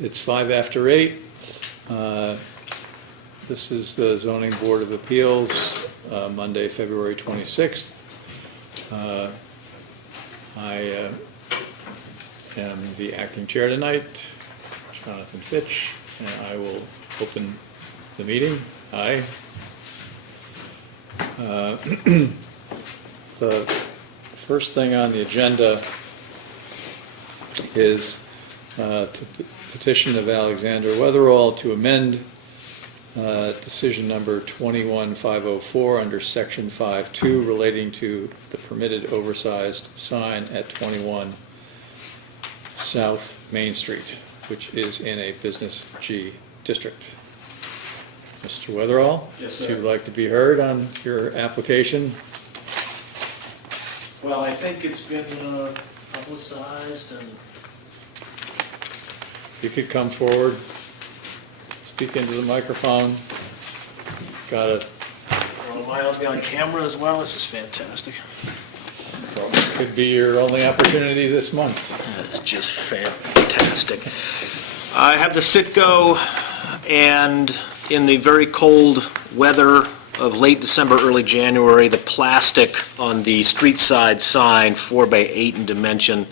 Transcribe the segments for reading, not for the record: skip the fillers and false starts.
It's 5 after 8. This is the Zoning Board of Appeals, Monday, February 26th. I am the acting chair tonight, Jonathan Fitch, and I will open the meeting. Aye. The first thing on the agenda is petition of Alexander Weatherall to amend decision number 21504 under section 5.2 relating to the permitted oversized sign at 21 South Main Street, which is in a Business G district. Mr. Weatherall, yes, sir. would you like to be heard on your application? Well, I think it's been publicized, and You could come forward, speak into the microphone. Got it. well, am I on to be on camera as well? This is fantastic. Could be your only opportunity this month. That's just fantastic. I have the Citgo, and in the very cold weather of late December, early January, the plastic on the street side sign, 4x8 in dimension,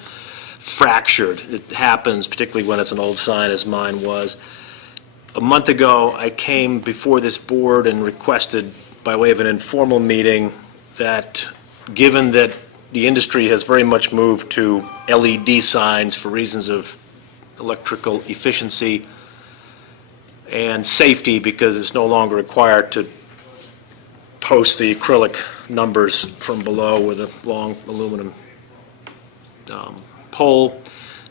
fractured. It happens, particularly when it's an old sign, as mine was. A month ago, I came before this board and requested, by way of an informal meeting, that given that the industry has very much moved to LED signs for reasons of electrical efficiency and safety, because it's no longer required to post the acrylic numbers from below with a long aluminum pole,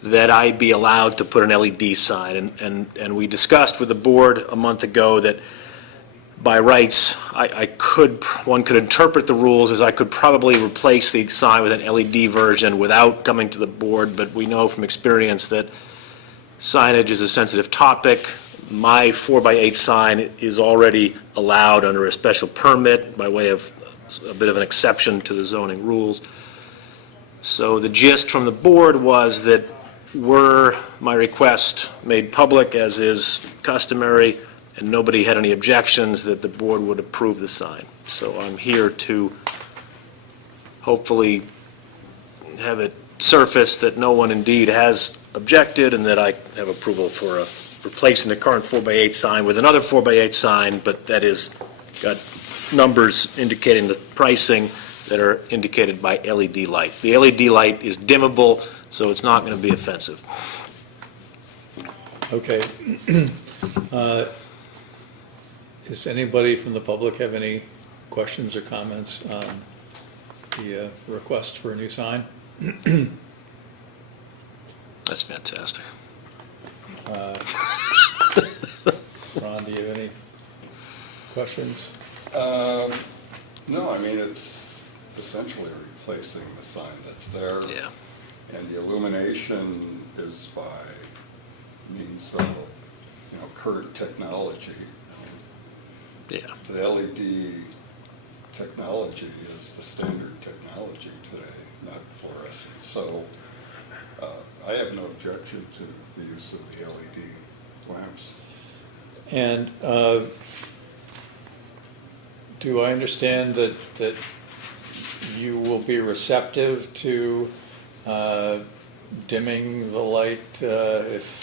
that I be allowed to put an LED sign. And we discussed with the board a month ago that by rights, one could interpret the rules as I could probably replace the sign with an LED version without coming to the board, but we know from experience that signage is a sensitive topic. My 4x8 sign is already allowed under a special permit by way of a bit of an exception to the zoning rules. So the gist from the board was that were my request made public, as is customary, and nobody had any objections, that the board would approve the sign. So I'm here to hopefully have it surface that no one indeed has objected, and that I have approval for replacing the current 4x8 sign with another 4x8 sign, but that is got numbers indicating the pricing that are indicated by LED light. The LED light is dimmable, so it's not going to be offensive. Okay. Does anybody from the public have any questions or comments on the request for a new sign? That's fantastic. Ron, do you have any questions? No, I mean, it's essentially replacing the sign that's there. Yeah. And the illumination is by means of, current technology. Yeah. The LED technology is the standard technology today, not fluorescent. So I have no objection to the use of the LED lamps. And do I understand that you will be receptive to dimming the light if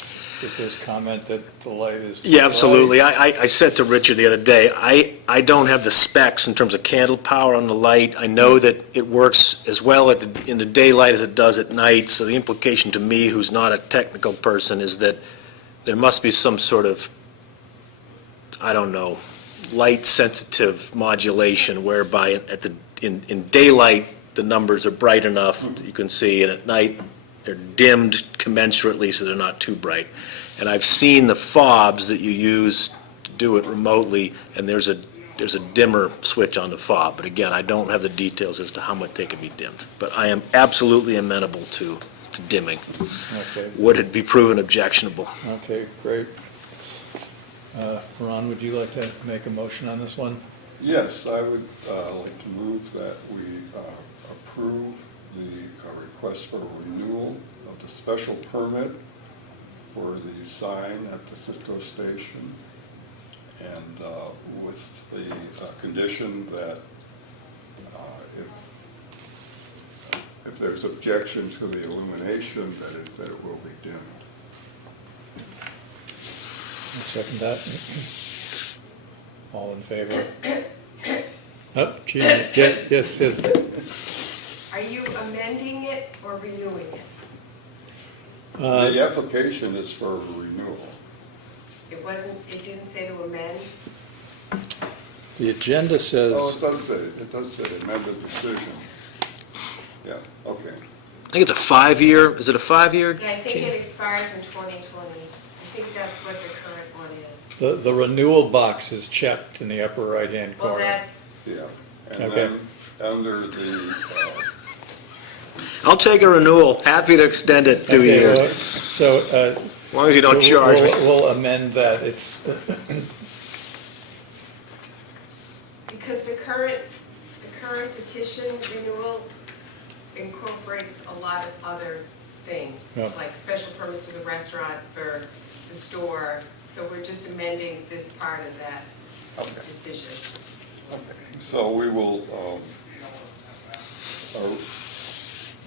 there's comment that the light is too Yeah, absolutely. bright? I said to Richard the other day, I don't have the specs in terms of candle power on the light. I know that it works as well in the daylight as it does at night, so the implication to me, who's not a technical person, is that there must be some sort of, I don't know, light-sensitive modulation whereby in daylight, the numbers are bright enough that you can see, and at night, they're dimmed commensurately so they're not too bright. And I've seen the fobs that you use to do it remotely, and there's a dimmer switch on the fob. But again, I don't have the details as to how much they can be dimmed. But I am absolutely amenable to dimming. Okay. Would it be proven objectionable? Okay, great. Ron, would you like to make a motion on this one? Yes, I would like to move that we approve the request for renewal of the special permit for the sign at the Citgo station, and with the condition that if there's objection to the illumination, that it will be dimmed. I'll second that. All in favor? Oh, gee, yeah, yes, yes. Are you amending it or renewing it? The application is for renewal. It wasn't, it didn't say to amend? The agenda says. Oh, it does say amended decision. Yeah, okay. I think it's a 5-year, is it a 5-year? Yeah, I think it expires in 2020. I think that's what the current one is. The renewal box is checked in the upper right-hand Well, corner. that's, Yeah. And Okay. then under the, I'll take a renewal, happy to extend it 2 Okay, years, well, so. as long as you don't charge me. We'll amend that. It's, because the current petition renewal incorporates a lot of other things, Yeah. like special permits for the restaurant, for the store. So we're just amending this part of that decision. so we will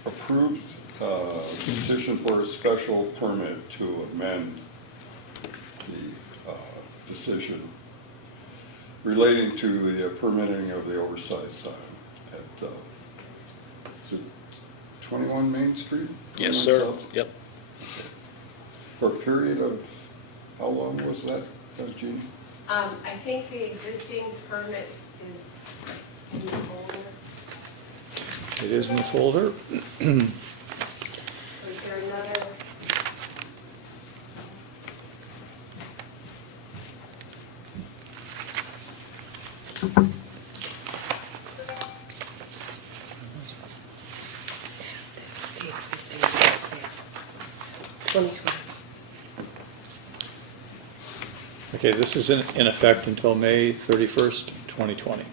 approve petition for a special permit to amend the decision relating to the permitting of the oversized sign at, is it 21 Main Street? Yes, 21 sir. South? Yep. For a period of, how long was that, Gene? I think the existing permit is in the folder. it is in the folder. Was there another? This is the existing, yeah. 2020. Okay, this is in effect until May 31st, 2020.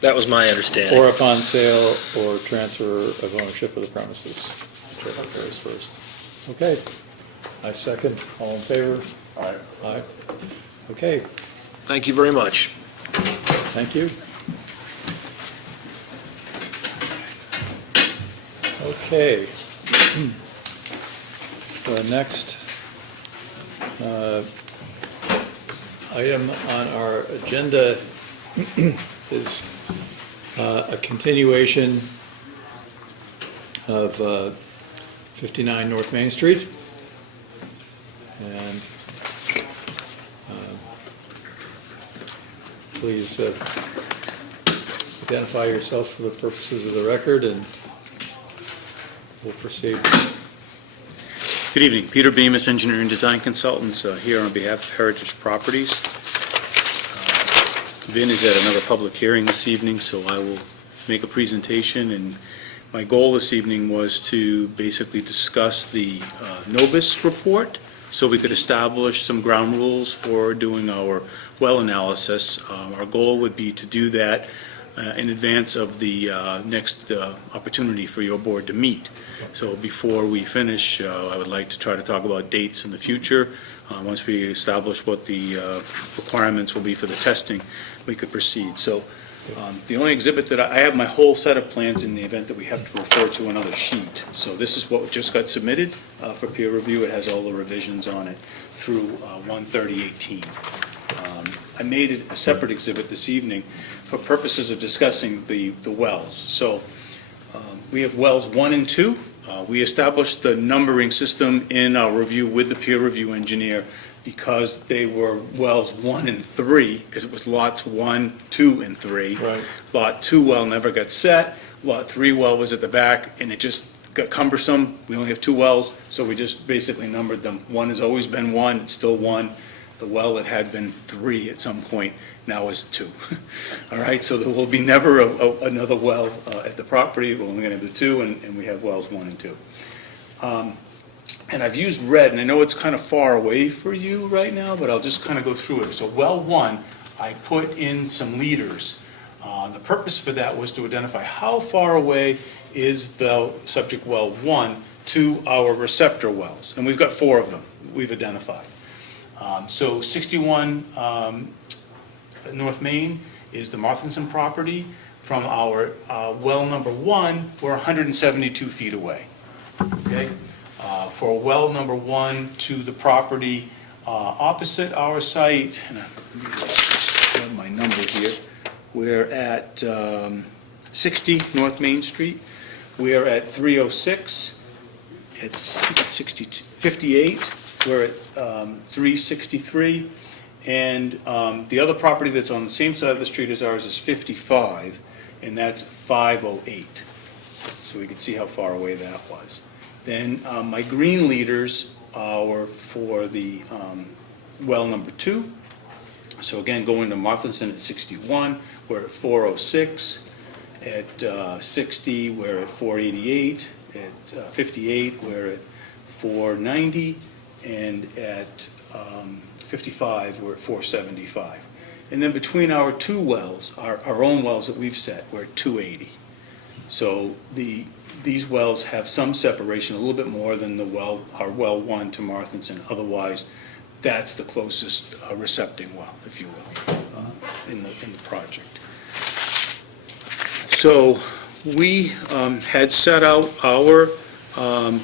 That was my understanding. Or upon sale or transfer of ownership of the premises, whichever occurs first. Okay, I second. All in favor? Aye. Aye. Okay, Thank you very much. thank you. Okay. The next item on our agenda is a continuation of 59 North Main Street. And please identify yourself for the purposes of the record, and we'll proceed. Good evening. Peter Bemis, Engineering Design Consultants, here on behalf of Heritage Properties. Vin is at another public hearing this evening, so I will make a presentation. And my goal this evening was to basically discuss the NOBIS report, so we could establish some ground rules for doing our well analysis. Our goal would be to do that in advance of the next opportunity for your board to meet. So before we finish, I would like to try to talk about dates in the future. Once we establish what the requirements will be for the testing, we could proceed. So the only exhibit that I have my whole set of plans in the event that we have to refer to another sheet. So this is what just got submitted for peer review. It has all the revisions on it through 1/30/18. I made it a separate exhibit this evening for purposes of discussing the wells. So we have wells 1 and 2. We established the numbering system in our review with the peer review engineer because they were wells 1 and 3, because it was lots 1, 2, and 3. Right. Lot 2 well never got set. Lot 3 well was at the back, and it just got cumbersome. We only have 2 wells, so we just basically numbered them. 1 has always been 1, it's still 1. The well that had been 3 at some point now is 2. All right, so there will be never another well at the property. We're only going to have the 2, and we have wells 1 and 2. And I've used red, and I know it's kind of far away for you right now, but I'll just kind of go through it. So well 1, I put in some leaders. The purpose for that was to identify how far away is the subject well 1 to our receptor wells, and we've got 4 of them we've identified. So 61 North Main is the Marthinson property. From our well number 1, we're 172 feet away, okay? For well number 1 to the property opposite our site, and I have my number here, we're at 60 North Main Street. We are at 306. It's 62, 58. We're at 363. And the other property that's on the same side of the street as ours is 55, and that's 508. So we can see how far away that was. Then my green leaders were for the well number 2. So again, going to Marthinson at 61, we're at 406. At 60, we're at 488. At 58, we're at 490. And at 55, we're at 475. And then between our 2 wells, our own wells that we've set, we're at 280. So these wells have some separation, a little bit more than our well 1 to Marthinson. Otherwise, that's the closest recepting well, if you will, in the project. So we had set out our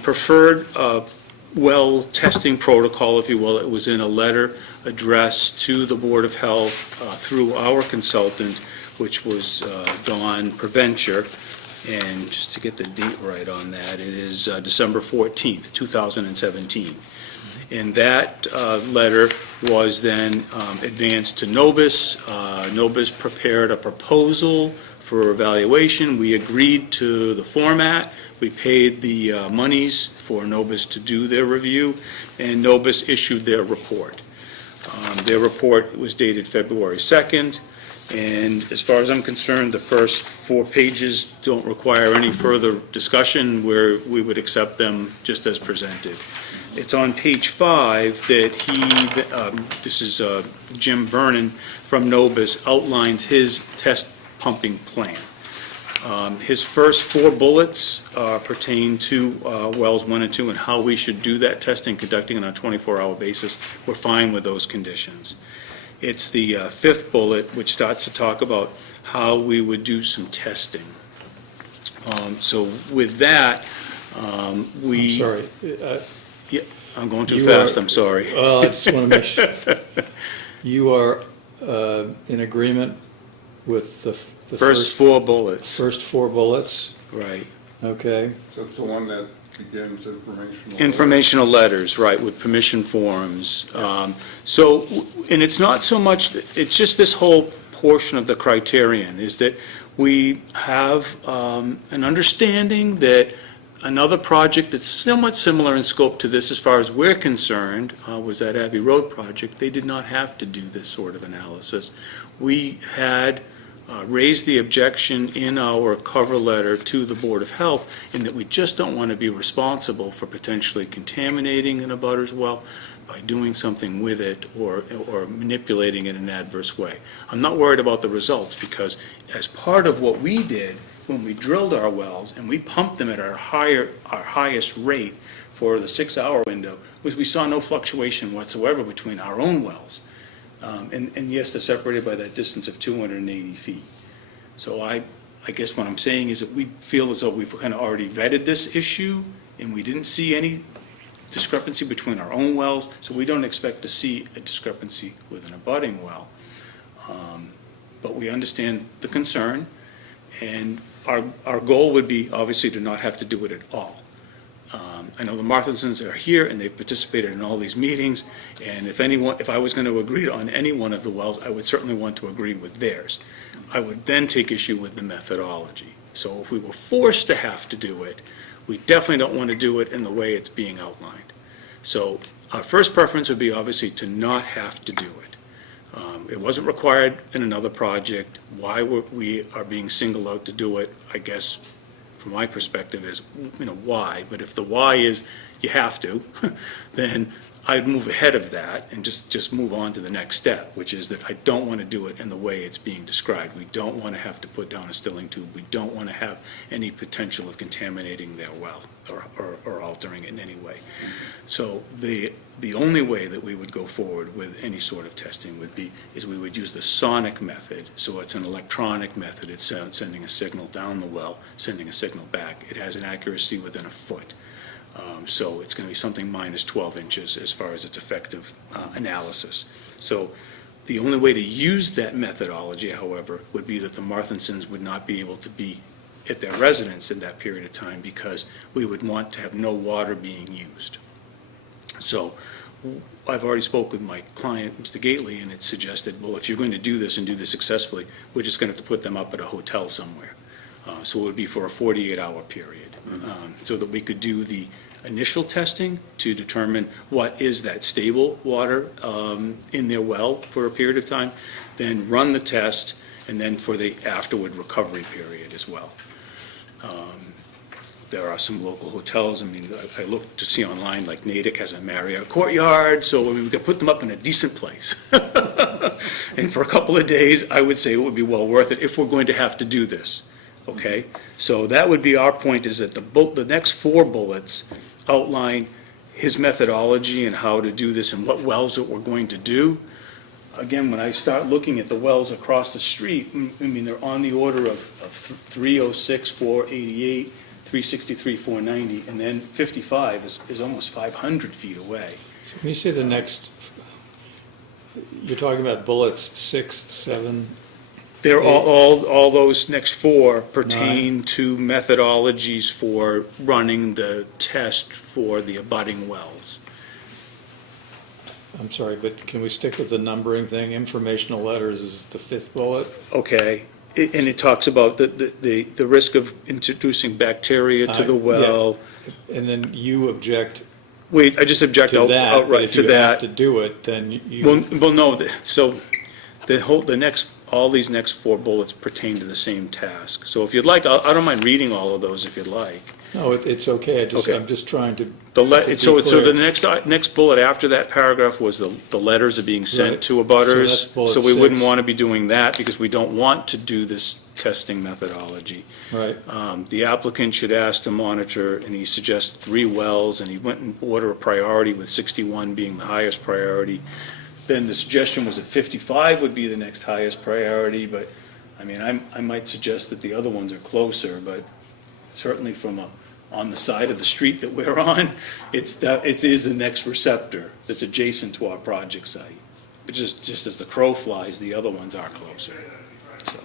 preferred well testing protocol, if you will. It was in a letter addressed to the Board of Health through our consultant, which was Dawn Preventure. And just to get the date right on that, it is December 14th, 2017. And that letter was then advanced to NOBIS. NOBIS prepared a proposal for evaluation. We agreed to the format. We paid the monies for NOBIS to do their review, and NOBIS issued their report. Their report was dated February 2nd, and as far as I'm concerned, the first 4 pages don't require any further discussion, where we would accept them just as presented. It's on page 5 that this is Jim Vernon from NOBIS, outlines his test pumping plan. His first 4 bullets pertain to wells 1 and 2 and how we should do that testing, conducting it on a 24-hour basis. We're fine with those conditions. It's the 5th bullet, which starts to talk about how we would do some testing. So with that, we... Sorry. Yeah, I'm going too You fast, are- I'm sorry. Well, I just want to make sure. You are in agreement with the First 4 bullets, first 4 bullets? right. Okay. So it's the one that begins informational. Informational letters, right, with permission forms. So, and it's not so much, it's just this whole portion of the criterion, is that we have an understanding that another project that's somewhat similar in scope to this, as far as we're concerned, was that Abbey Road project. They did not have to do this sort of analysis. We had raised the objection in our cover letter to the Board of Health in that we just don't want to be responsible for potentially contaminating an abutter's well by doing something with it or manipulating it in an adverse way. I'm not worried about the results, because as part of what we did when we drilled our wells and we pumped them at our highest rate for the 6-hour window, was we saw no fluctuation whatsoever between our own wells. And yes, they're separated by that distance of 280 feet. So I guess what I'm saying is that we feel as though we've kind of already vetted this issue, and we didn't see any discrepancy between our own wells, so we don't expect to see a discrepancy with an abutting well. But we understand the concern, and our goal would be obviously to not have to do it at all. I know the Marthinsons are here, and they've participated in all these meetings, and if I was going to agree on any one of the wells, I would certainly want to agree with theirs. I would then take issue with the methodology. So if we were forced to have to do it, we definitely don't want to do it in the way it's being outlined. So our first preference would be obviously to not have to do it. It wasn't required in another project. Why we are being singled out to do it, I guess, from my perspective is, why? But if the why is you have to, then I'd move ahead of that and just move on to the next step, which is that I don't want to do it in the way it's being described. We don't want to have to put down a stilling tube. We don't want to have any potential of contaminating their well or altering it in any way. So the only way that we would go forward with any sort of testing is we would use the sonic method. So it's an electronic method. It's sending a signal down the well, sending a signal back. It has an accuracy within a foot. So it's going to be something minus 12 inches as far as its effective analysis. So the only way to use that methodology, however, would be that the Marthinsons would not be able to be at their residence in that period of time because we would want to have no water being used. So I've already spoke with my client, Mr. Gately, and it's suggested, well, if you're going to do this and do this successfully, we're just going to have to put them up at a hotel somewhere. So it would be for a 48-hour period, so that we could do the initial testing to determine what is that stable water in their well for a period of time, then run the test, and then for the afterward recovery period as well. There are some local hotels, I mean, I looked to see online, like Natick has a Marriott Courtyard, so I mean, we could put them up in a decent place. And for a couple of days, I would say it would be well worth it if we're going to have to do this, okay? So that would be our point, is that the next 4 bullets outline his methodology and how to do this and what wells that we're going to do. Again, when I start looking at the wells across the street, I mean, they're on the order of 306, 488, 363, 490, and then 55 is almost 500 feet away. When you say the next, you're talking about bullets 6, 7? They're all those next 4 pertain to methodologies for running the test for the abutting wells. I'm sorry, but can we stick with the numbering thing? Informational letters is the 5th bullet. Okay, and it talks about the risk of introducing bacteria to the well. Yeah. And then you object Wait, I just object to that, but outright if to you have to that. do it, then you. Well, no, so all these next 4 bullets pertain to the same task. So if you'd like, I don't mind reading all of those if you'd like. No, it's okay, Okay. I'm just trying to. So clear. the next bullet after that paragraph was the letters are being sent Right. to So abutters. that's bullet So we wouldn't 6. want to be doing that because we don't want to do this testing methodology. Right, The applicant should ask to monitor, and he suggests 3 wells, and he went in order of priority with 61 being the highest priority. Then the suggestion was that 55 would be the next highest priority, but, I mean, I might suggest that the other ones are closer, but certainly on the side of the street that we're on, it is the next receptor that's adjacent to our project site. But just as the crow flies, the other ones are closer, so.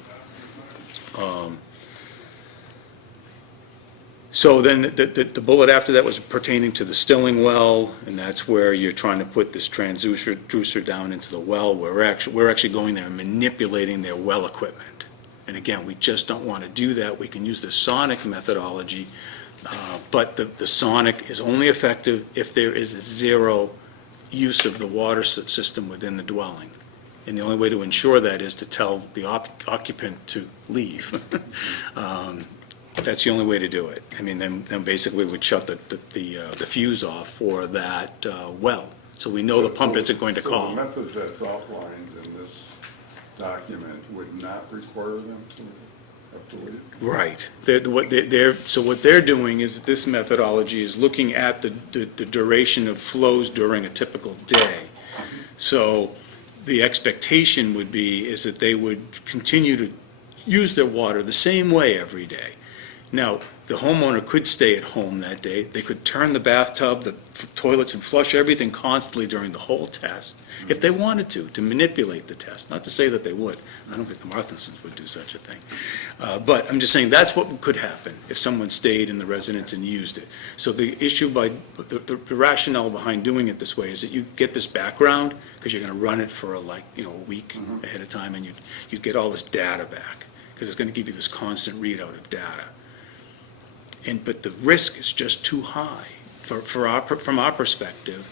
So then the bullet after that was pertaining to the stilling well, and that's where you're trying to put this transducer down into the well. We're actually going there and manipulating their well equipment. And again, we just don't want to do that. We can use the sonic methodology, but the sonic is only effective if there is 0 use of the water system within the dwelling. And the only way to ensure that is to tell the occupant to leave. That's the only way to do it. I mean, then basically we'd shut the fuse off for that well. So we know the pump isn't going to So call. the method that's outlined in this document would not require them to have to leave? Right. So what they're doing is this methodology is looking at the duration of flows during a typical day. So the expectation would be is that they would continue to use their water the same way every day. Now, the homeowner could stay at home that day. They could turn the bathtub, the toilets, and flush everything constantly during the whole test, if they wanted to manipulate the test. Not to say that they would. I don't think the Marthinsons would do such a thing. But I'm just saying that's what could happen if someone stayed in the residence and used it. So the issue the rationale behind doing it this way is that you get this background, because you're going to run it for a week ahead of time, and you'd get all this data back, because it's going to give you this constant readout of data. But the risk is just too high from our perspective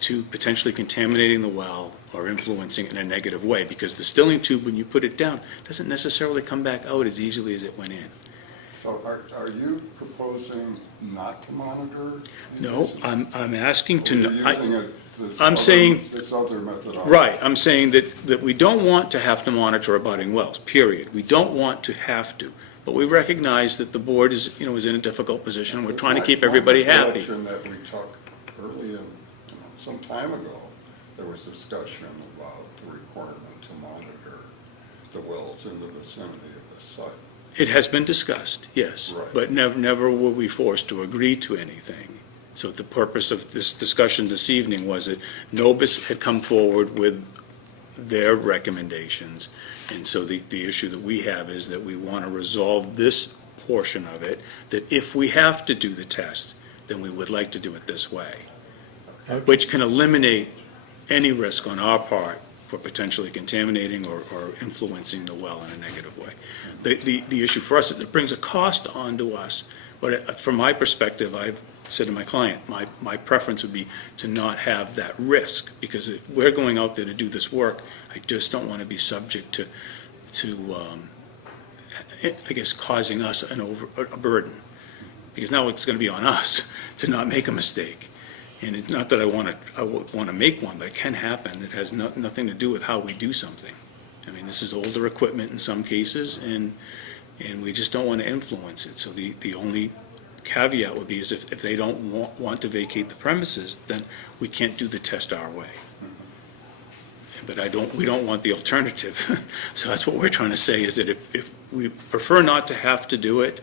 to potentially contaminating the well or influencing it in a negative way, because the stilling tube, when you put it down, doesn't necessarily come back out as easily as it went in. So are you proposing not to monitor? No, I'm asking to. You're using it I'm saying- This other methodology. Right, I'm saying that we don't want to have to monitor abutting wells, period. We don't want to have to. But we recognize that the board is, is in a difficult position. We're trying to keep everybody happy. My recollection that we talked early in, some time ago, there was discussion about the requirement to monitor the wells in the vicinity of the site. It has been discussed, yes. Right. But never were we forced to agree to anything. So the purpose of this discussion this evening was that Nobis had come forward with their recommendations. And so the issue that we have is that we want to resolve this portion of it, that if we have to do the test, then we would like to do it this way, which can eliminate any risk on our part for potentially contaminating or influencing the well in a negative way. The issue for us is it brings a cost onto us, but from my perspective, I've said to my client, my preference would be to not have that risk, because if we're going out there to do this work, I just don't want to be subject to I guess, causing us a burden, because now it's going to be on us to not make a mistake. And it's not that I want to make one, but it can happen. It has nothing to do with how we do something. I mean, this is older equipment in some cases, and we just don't want to influence it. So the only caveat would be is if they don't want to vacate the premises, then we can't do the test our way. But we don't want the alternative. So that's what we're trying to say, is that if we prefer not to have to do it,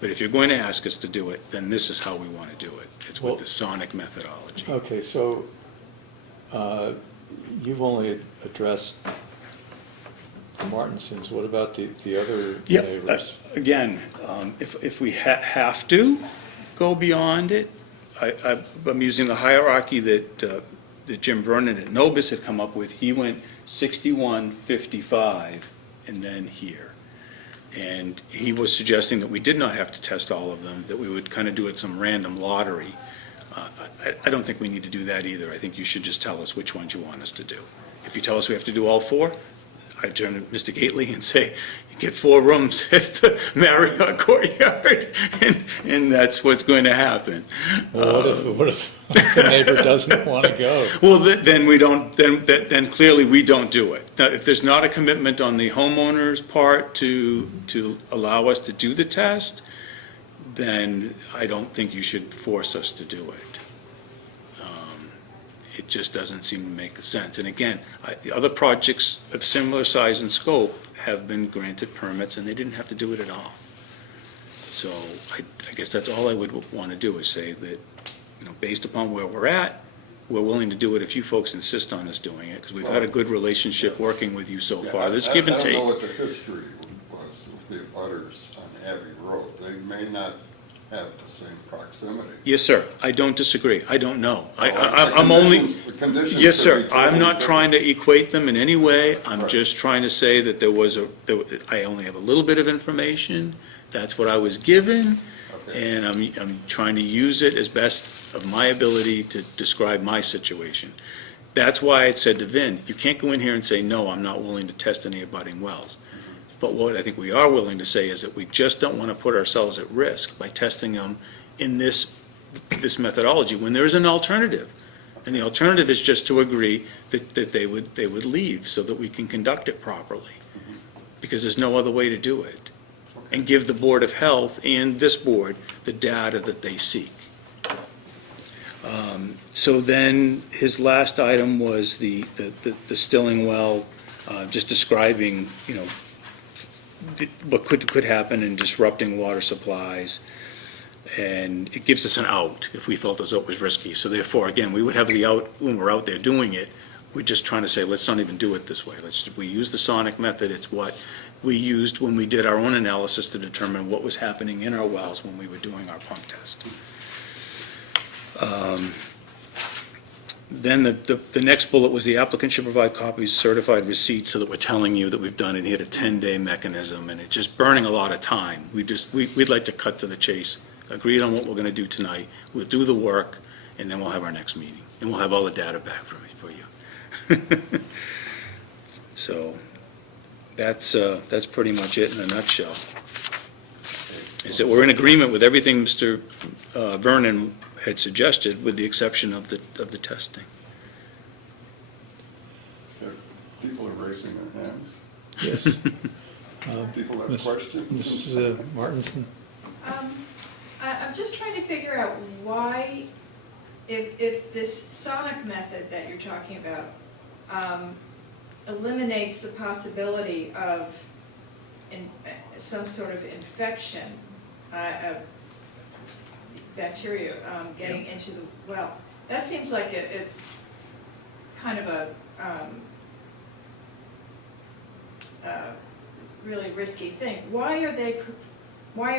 but if you're going to ask us to do it, then this is how we want to do it. It's with the sonic methodology. Okay, so you've only addressed the Martinsons. What about the other Yeah, neighbors? again, if we have to go beyond it, I'm using the hierarchy that Jim Vernon at Nobis had come up with. He went 61, 55, and then here. And he was suggesting that we did not have to test all of them, that we would kind of do it some random lottery. I don't think we need to do that either. I think you should just tell us which ones you want us to do. If you tell us we have to do all 4, I turn to Mr. Gately and say, you get 4 rooms at the Marriott Courtyard, and that's what's going to happen. Well, what if the neighbor doesn't want to go? Well, then we don't, then clearly we don't do it. Now, if there's not a commitment on the homeowner's part to allow us to do the test, then I don't think you should force us to do it. It just doesn't seem to make sense. And again, the other projects of similar size and scope have been granted permits, and they didn't have to do it at all. So I guess that's all I would want to do, is say that, based upon where we're at, we're willing to do it if you folks insist on us doing it, because we've had a good relationship working with you so far. There's give and take. I don't know what the history was with the abutters on Abbey Road. They may not have the same proximity. Yes, sir. I don't disagree. I don't know. I'm The conditions Yes, could sir. be totally I'm not different. trying to equate them in any way. I'm Right. just trying to say that I only have a little bit of information. That's what I was given, Okay. and I'm trying to use it as best of my ability to describe my situation. That's why I said to Vin, you can't go in here and say, no, I'm not willing to test any abutting wells. But what I think we are willing to say is that we just don't want to put ourselves at risk by testing them in this methodology when there is an alternative. And the alternative is just to agree that they would leave so that we can conduct it properly. Because there's no other way to do it. And give the Board of Health and this board the data that they seek. So then, his last item was the stilling well, just describing, what could happen in disrupting water supplies. And it gives us an out if we felt as though it was risky. So therefore, again, we would have the out when we're out there doing it. We're just trying to say, let's not even do it this way. We use the sonic method. It's what we used when we did our own analysis to determine what was happening in our wells when we were doing our pump test. Then the next bullet was the applicant should provide copies of certified receipts, so that we're telling you that we've done it. He had a 10-day mechanism, and it's just burning a lot of time. We'd like to cut to the chase, agreed on what we're going to do tonight. We'll do the work, and then we'll have our next meeting, and we'll have all the data back for you. So that's pretty much it in a nutshell. Is that we're in agreement with everything Mr. Vernon had suggested, with the exception of the testing. People are raising their hands. Yes. People have Miss- questions. Mrs. Martinson? I'm just trying to figure out why, if this sonic method that you're talking about eliminates the possibility of some sort of infection, bacteria getting into the well, that seems like a kind of a really risky thing. Why are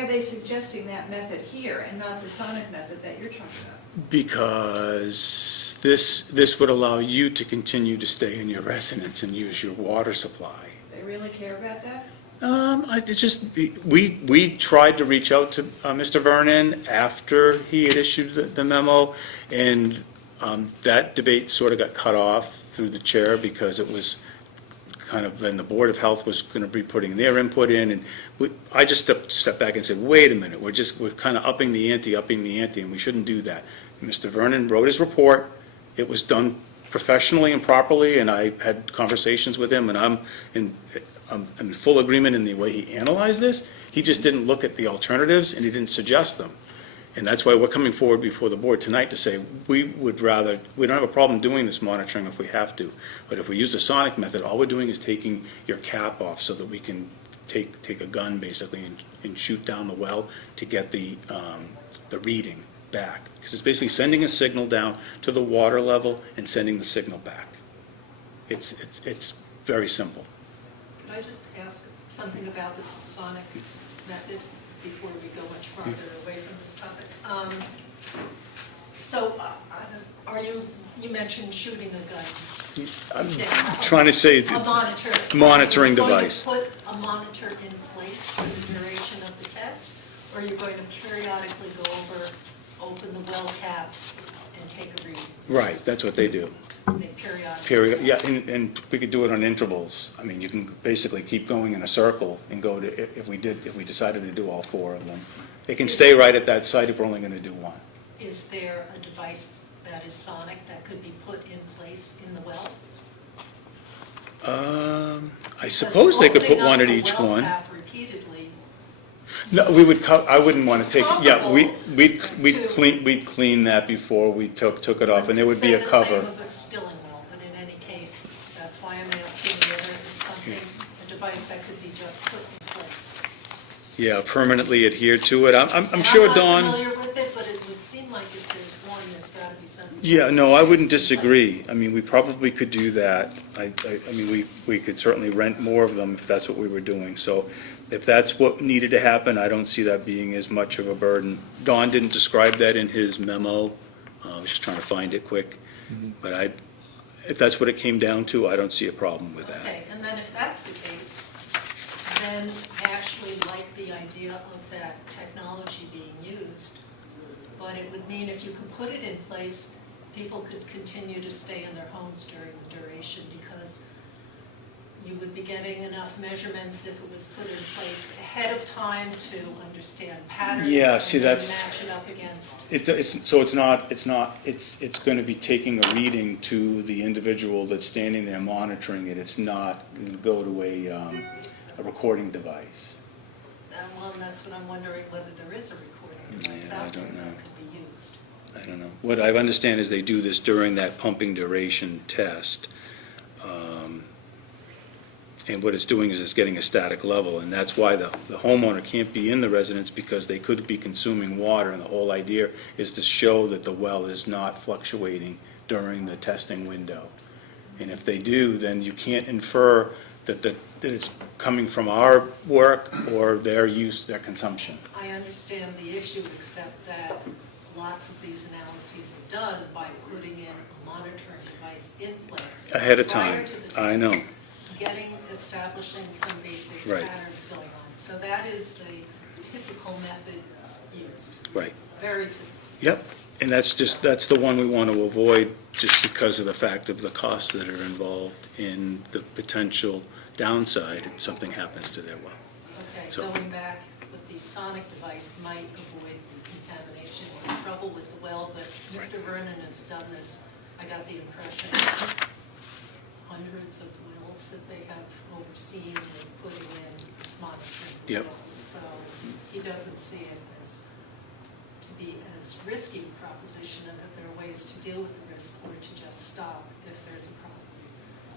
they suggesting that method here and not the sonic method that you're talking about? Because this would allow you to continue to stay in your residence and use your water supply. They really care about that? We tried to reach out to Mr. Vernon after he had issued the memo, and that debate sort of got cut off through the chair because it was kind of, then the Board of Health was going to be putting their input in, and I just stepped back and said, wait a minute, we're kind of upping the ante, and we shouldn't do that. And Mr. Vernon wrote his report. It was done professionally and properly, and I had conversations with him, and I'm in full agreement in the way he analyzed this. He just didn't look at the alternatives, and he didn't suggest them. And that's why we're coming forward before the board tonight to say, we don't have a problem doing this monitoring if we have to. But if we use the sonic method, all we're doing is taking your cap off so that we can take a gun basically and shoot down the well to get the reading back. Because it's basically sending a signal down to the water level and sending the signal back. It's very simple. Could I just ask something about the sonic method before we go much farther away from this topic? You mentioned shooting a gun. I'm Yeah. trying to say A monitor. monitoring Are you device. going to put a monitor in place for the duration of the test? Or are you going to periodically go over, open the well cap and take a reading? Right, that's what they do. They periodically. Yeah, and we could do it on intervals. I mean, you can basically keep going in a circle and go to, if we decided to do all four of them. It can stay right at that site if we're only going to do one. Is there a device that is sonic that could be put in place in the well? I suppose they could put one at each Opening one. up the well cap repeatedly. No, I wouldn't want to take, yeah, we'd clean that before we took it off, and there would be a Say the cover. same of a stilling well, but in any case, that's why I'm asking whether it's something, a device that could be just put in place. Yeah, permanently adhered to it. I'm And sure Dawn. I'm not familiar with it, but it would seem like if there's one, there's got to be something. Yeah, no, I wouldn't in disagree. place. I mean, we probably could do that. I mean, we could certainly rent more of them if that's what we were doing. So if that's what needed to happen, I don't see that being as much of a burden. Don didn't describe that in his memo. I was just trying to find it quick. But if that's what it came down to, I don't see a problem with that. Okay, and then if that's the case, then I actually like the idea of that technology being used. But it would mean if you could put it in place, people could continue to stay in their homes during the duration because you would be getting enough measurements if it was put in place ahead of time to understand patterns. Yeah, see, and then that's- match it up against. It's going to be taking a reading to the individual that's standing there monitoring it. It's not going to go to a recording device. Well, and that's what I'm wondering, whether there is a recording device Yeah, I out there don't know. that could be used. I don't know. What I understand is they do this during that pumping duration test. And what it's doing is it's getting a static level, and that's why the homeowner can't be in the residence because they could be consuming water, and the whole idea is to show that the well is not fluctuating during the testing window. And if they do, then you can't infer that it's coming from our work or their use, their consumption. I understand the issue, except that lots of these analyses are done by putting in a monitoring device in place. Ahead of prior time. to the I know. test, establishing some basic Right. patterns going on. So that is the typical method used, Right. very typical. Yep. And that's the one we want to avoid just because of the fact of the costs that are involved in the potential downside if something happens to their well. Okay, So- going back with the sonic device might avoid the contamination or trouble with the well, but Mr. Vernon has done this, I got the impression, hundreds of wells wells that they have overseen with putting in monitoring Yep. devices. So he doesn't see it as, to be as risky a proposition, and that there are ways to deal with the risk, or to just stop if there's a problem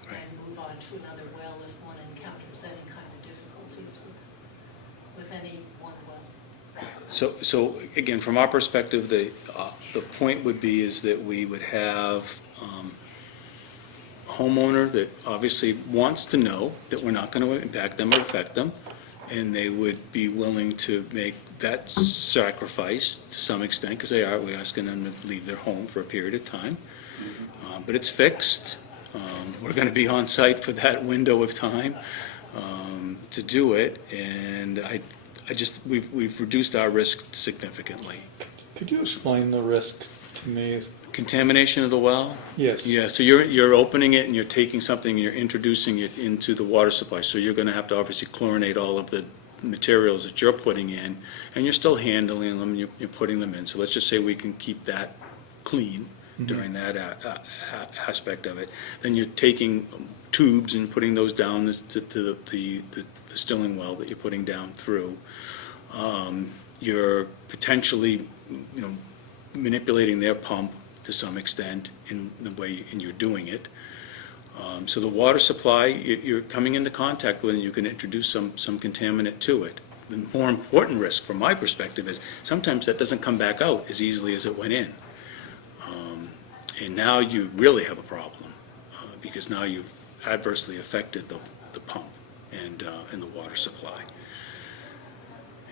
Right. and move on to another well if one encounters any kind of difficulties with any one well. So again, from our perspective, the point would be is that we would have a homeowner that obviously wants to know that we're not going to impact them or affect them, and they would be willing to make that sacrifice to some extent, because we're asking them to leave their home for a period of time. But it's fixed. We're going to be on site for that window of time to do it, and we've reduced our risk significantly. Could you explain the risk to me? Contamination of the well? Yes. Yeah, so you're opening it and you're taking something and you're introducing it into the water supply. So you're going to have to obviously chlorinate all of the materials that you're putting in, and you're still handling them, you're putting them in. So let's just say we can keep that clean during that aspect of it. Then you're taking tubes and putting those down to the distilling well that you're putting down through. You're potentially, manipulating their pump to some extent in the way you're doing it. So the water supply, you're coming into contact with, and you can introduce some contaminant to it. The more important risk from my perspective is sometimes that doesn't come back out as easily as it went in. And now you really have a problem because now you've adversely affected the pump and the water supply.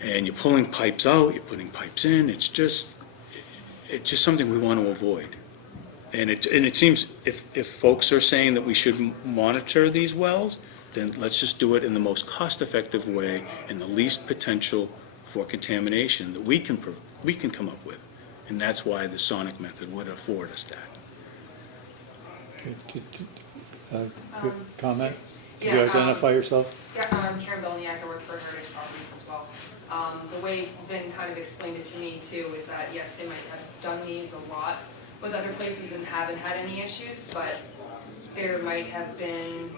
And you're pulling pipes out, you're putting pipes in, it's just something we want to avoid. And it seems if folks are saying that we should monitor these wells, then let's just do it in the most cost-effective way and the least potential for contamination that we can come up with. And that's why the sonic method would afford us that. Good comment? Could you Yeah, identify yourself? Yeah, Karen Belniak, I work for Heritage Properties as well. The way Vin kind of explained it to me too is that, yes, they might have done these a lot with other places and haven't had any issues, but there might have been,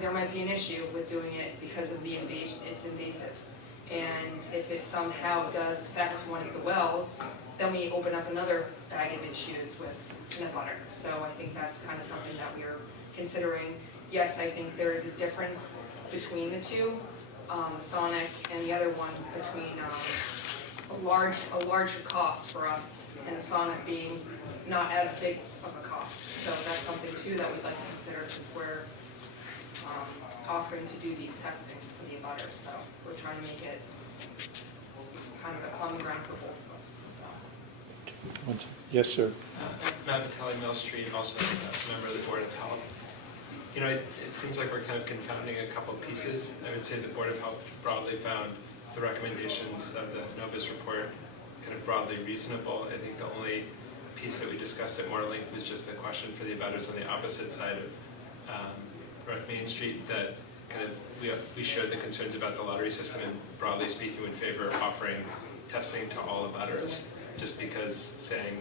there might be an issue with doing it because of the invasion, it's invasive. And if it somehow does affect one of the wells, then we open up another bag of issues with peanut butter. So I think that's kind of something that we're considering. Yes, I think there is a difference between the two, Sonic and the other one, between a larger cost for us and the Sonic being not as big of a cost. So that's something too that we'd like to consider because we're offering to do these testing for the abutters. So we're trying to make it kind of a common ground for both of us. So. Yes, sir. Matt Vitale, Mill Street, also a member of the Board of Health. It seems like we're kind of confounding a couple pieces. I would say the Board of Health broadly found the recommendations of the Novus report kind of broadly reasonable. I think the only piece that we discussed at more length was just the question for the abutters on the opposite side of North Main Street that kind of we shared the concerns about the lottery system and broadly speaking in favor of offering testing to all abutters just because saying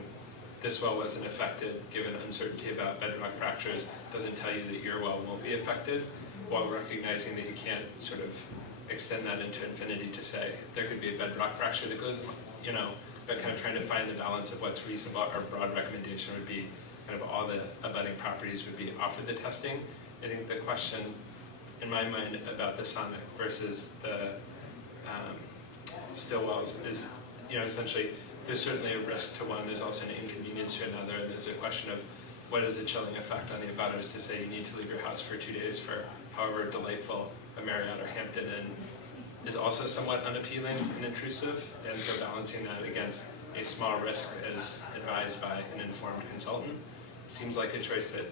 this well wasn't affected, given uncertainty about bedrock fractures, doesn't tell you that your well won't be affected, while recognizing that you can't sort of extend that into infinity to say there could be a bedrock fracture that goes, but kind of trying to find the balance of what's reasonable. Our broad recommendation would be kind of all the abutting properties would be offered the testing. I think the question in my mind about the Sonic versus the still wells is, essentially, there's certainly a risk to one, there's also an inconvenience to another, and there's a question of what is the chilling effect on the abutters to say you need to leave your house for 2 days for however delightful a Marriott or Hampton Inn is also somewhat unappealing and intrusive, and so balancing that against a small risk as advised by an informed consultant seems like a choice that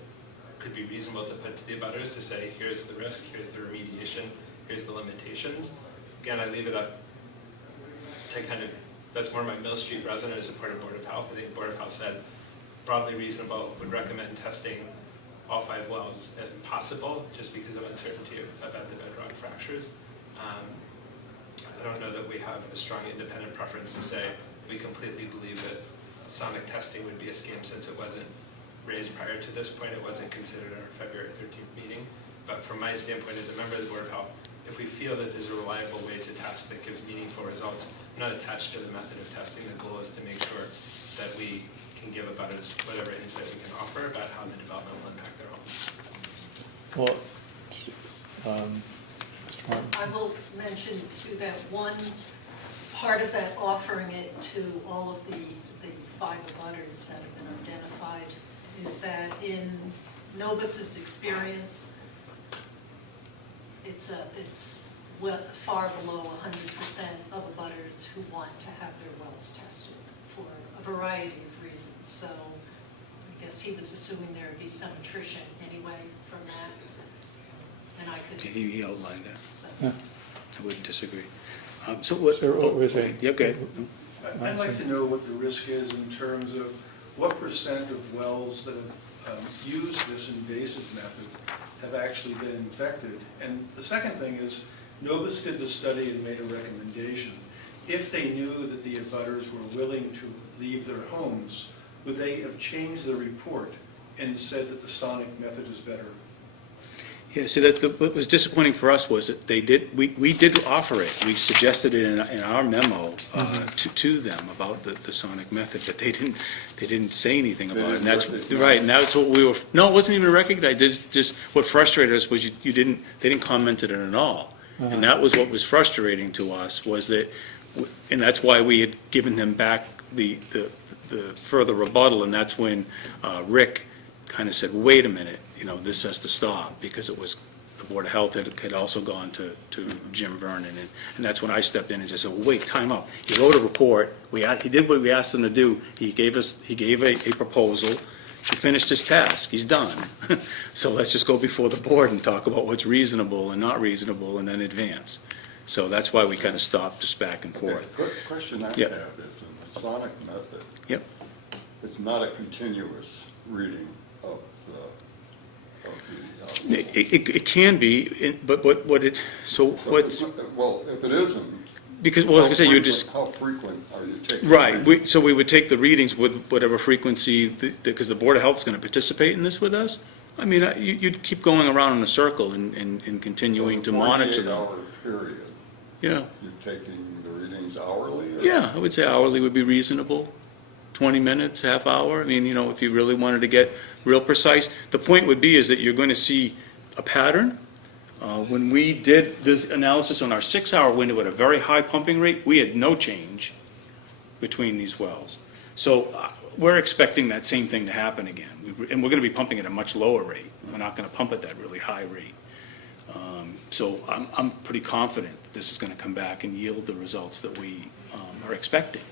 could be reasonable to put to the abutters to say, here's the risk, here's the remediation, here's the limitations. Again, I leave it up to kind of, that's more my Mill Street resident as a part of Board of Health. I think the Board of Health said broadly reasonable, would recommend testing all 5 wells if possible, just because of uncertainty about the bedrock fractures. I don't know that we have a strong independent preference to say we completely believe that sonic testing would be a scam since it wasn't raised prior to this point. It wasn't considered at our February 13th meeting. But from my standpoint as a member of the Board of Health, if we feel that there's a reliable way to test that gives meaningful results, I'm not attached to the method of testing. The goal is to make sure that we can give about us whatever insight we can offer about how the development will impact their homes. Well, Mr. Martin? I will mention too that one part of that, offering it to all of the 5 abutters that have been identified, is that in Novus's experience, it's far below 100% of abutters who want to have their wells tested for a variety of reasons. So I guess he was assuming there would be some attrition anyway from that. And I could. He outlined that. So. Yeah. I wouldn't disagree. So what? Sir, what were you saying? Yeah, okay. I'd like to know what the risk is in terms of what percent of wells that have used this invasive method have actually been infected. And the second thing is, Novus did the study and made a recommendation. If they knew that the abutters were willing to leave their homes, would they have changed the report and said that the sonic method is better? Yeah, so what was disappointing for us was that we did offer it. We suggested it in our memo to them about the sonic method, but they didn't say anything about it. And that's right, and that's what we were, no, it wasn't even recognized. Just what frustrated us was they didn't comment on it at all. And that was what was frustrating to us, was that, and that's why we had given them back the further rebuttal, and that's when Rick kind of said, wait a minute, this has to stop, because it was, the Board of Health had also gone to Jim Vernon, and that's when I stepped in and just said, well, wait, time out. He wrote a report, he did what we asked him to do, he gave a proposal, he finished his task, he's done. So let's just go before the board and talk about what's reasonable and not reasonable, and then advance. So that's why we kind of stopped just back and forth. The question I Yep. have is, in the sonic method, Yep. it's not a continuous reading of It can be, but what it, so what's, Well, if it isn't. because, well, I was gonna say, you just, How frequent are you taking? right, so we would take the readings with whatever frequency, because the Board of Health is gonna participate in this with us. I mean, you'd keep going around in a circle and continuing to monitor them. 48-hour period, Yeah, you're taking the readings hourly? Or? yeah, I would say hourly would be reasonable, 20 minutes, half hour. I mean, if you really wanted to get real precise. The point would be is that you're going to see a pattern. When we did this analysis on our 6-hour window at a very high pumping rate, we had no change between these wells. So we're expecting that same thing to happen again. And we're going to be pumping at a much lower rate. We're not going to pump at that really high rate. So I'm pretty confident that this is going to come back and yield the results that we are expecting.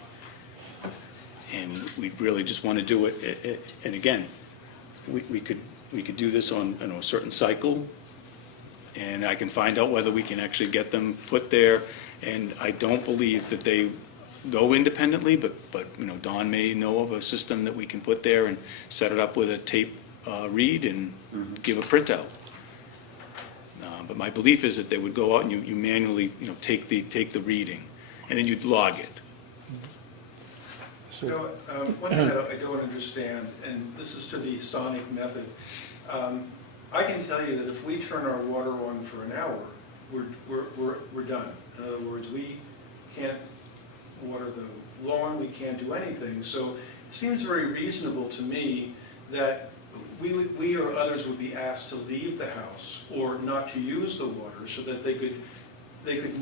And we really just want to do it, and again, we could do this on a certain cycle, and I can find out whether we can actually get them put there. And I don't believe that they go independently, but Don may know of a system that we can put there and set it up with a tape read and give a printout. But my belief is that they would go out and you manually take the reading, and then you'd log it. So, one thing that I don't understand, and this is to the sonic method, I can tell you that if we turn our water on for an hour, we're done. In other words, we can't water the lawn, we can't do anything. So it seems very reasonable to me that we or others would be asked to leave the house or not to use the water so that they could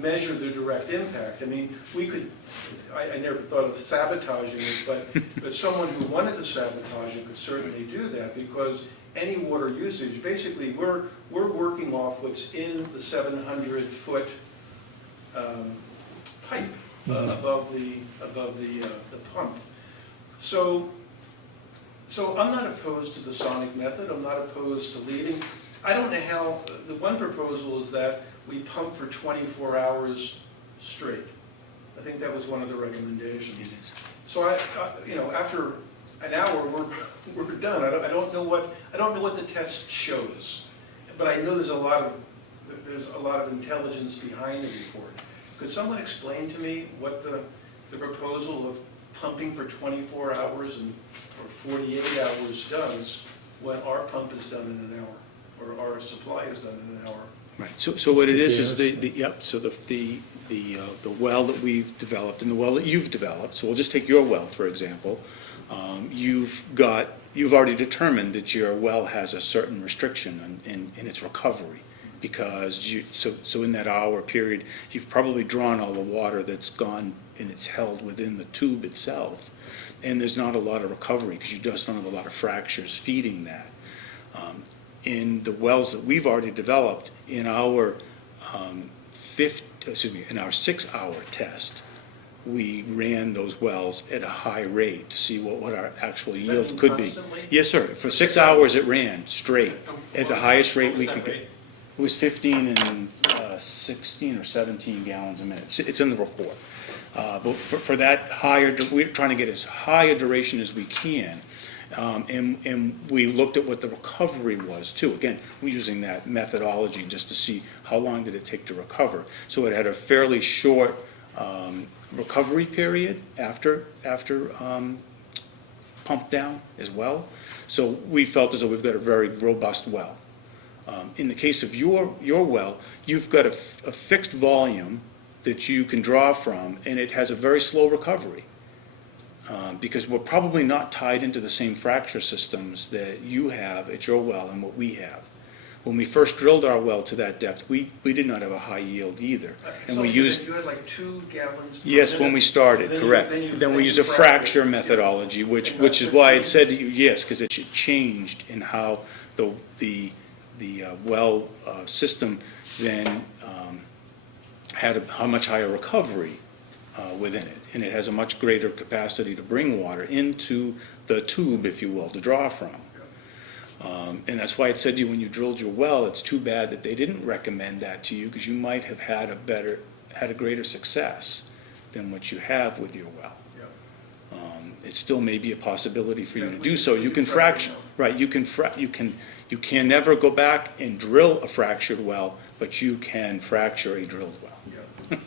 measure the direct impact. I mean, we could, I never thought of sabotaging it, but someone who wanted to sabotage it could certainly do that, because any water usage, basically, we're working off what's in the 700-foot pipe above the pump. So I'm not opposed to the sonic method. I'm not opposed to leading. I don't know how. The one proposal is that we pump for 24 hours straight. I think that was one of the recommendations. It is. So after an hour, we're done. I don't know what the test shows, but I know there's a lot of intelligence behind the report. Could someone explain to me what the proposal of pumping for 24 hours or 48 hours does when our pump is done in an hour? or our supply is done in an hour. Right, so what it is yep, so the well that we've developed and the well that you've developed, so we'll just take your well, for example. You've already determined that your well has a certain restriction in its recovery, because so in that hour period, you've probably drawn all the water that's gone and it's held within the tube itself, and there's not a lot of recovery, because you just don't have a lot of fractures feeding that. In the wells that we've already developed, in our in our 6-hour test, we ran those wells at a high rate to see what our actual yield could be. Constantly? Yes, sir. For 6 hours, it ran straight at the highest rate we What was could that get. rate? It was 15 and 16 or 17 gallons a minute. It's in the report. But for that higher, we're trying to get as high a duration as we can. And we looked at what the recovery was too. Again, we're using that methodology just to see how long did it take to recover. So it had a fairly short recovery period after pump down as well. So we felt as though we've got a very robust well. In the case of your well, you've got a fixed volume that you can draw from, and it has a very slow recovery. Because we're probably not tied into the same fracture systems that you have at your well and what we have. When we first drilled our well to that depth, we did not have a high yield either. And we used, You had like 2 gallons per yes, when we minute. started, Then you- correct. then you- Then then we you used a fractured. fracture methodology, which And that's is why I 15. said to you, yes, because it changed in how the well system then had a much higher recovery within it. And it has a much greater capacity to bring water into the tube, if you will, to draw from. And that's why it said to you when you drilled your well, it's too bad that they didn't recommend that to you, because you might have had a greater success than what you have with your well. Yeah. It still may be a possibility for you Yeah, to we do can- so. we You can can fracture fracture, now. right, you can never go back and drill a fractured well, but you can fracture a drilled well. Yeah.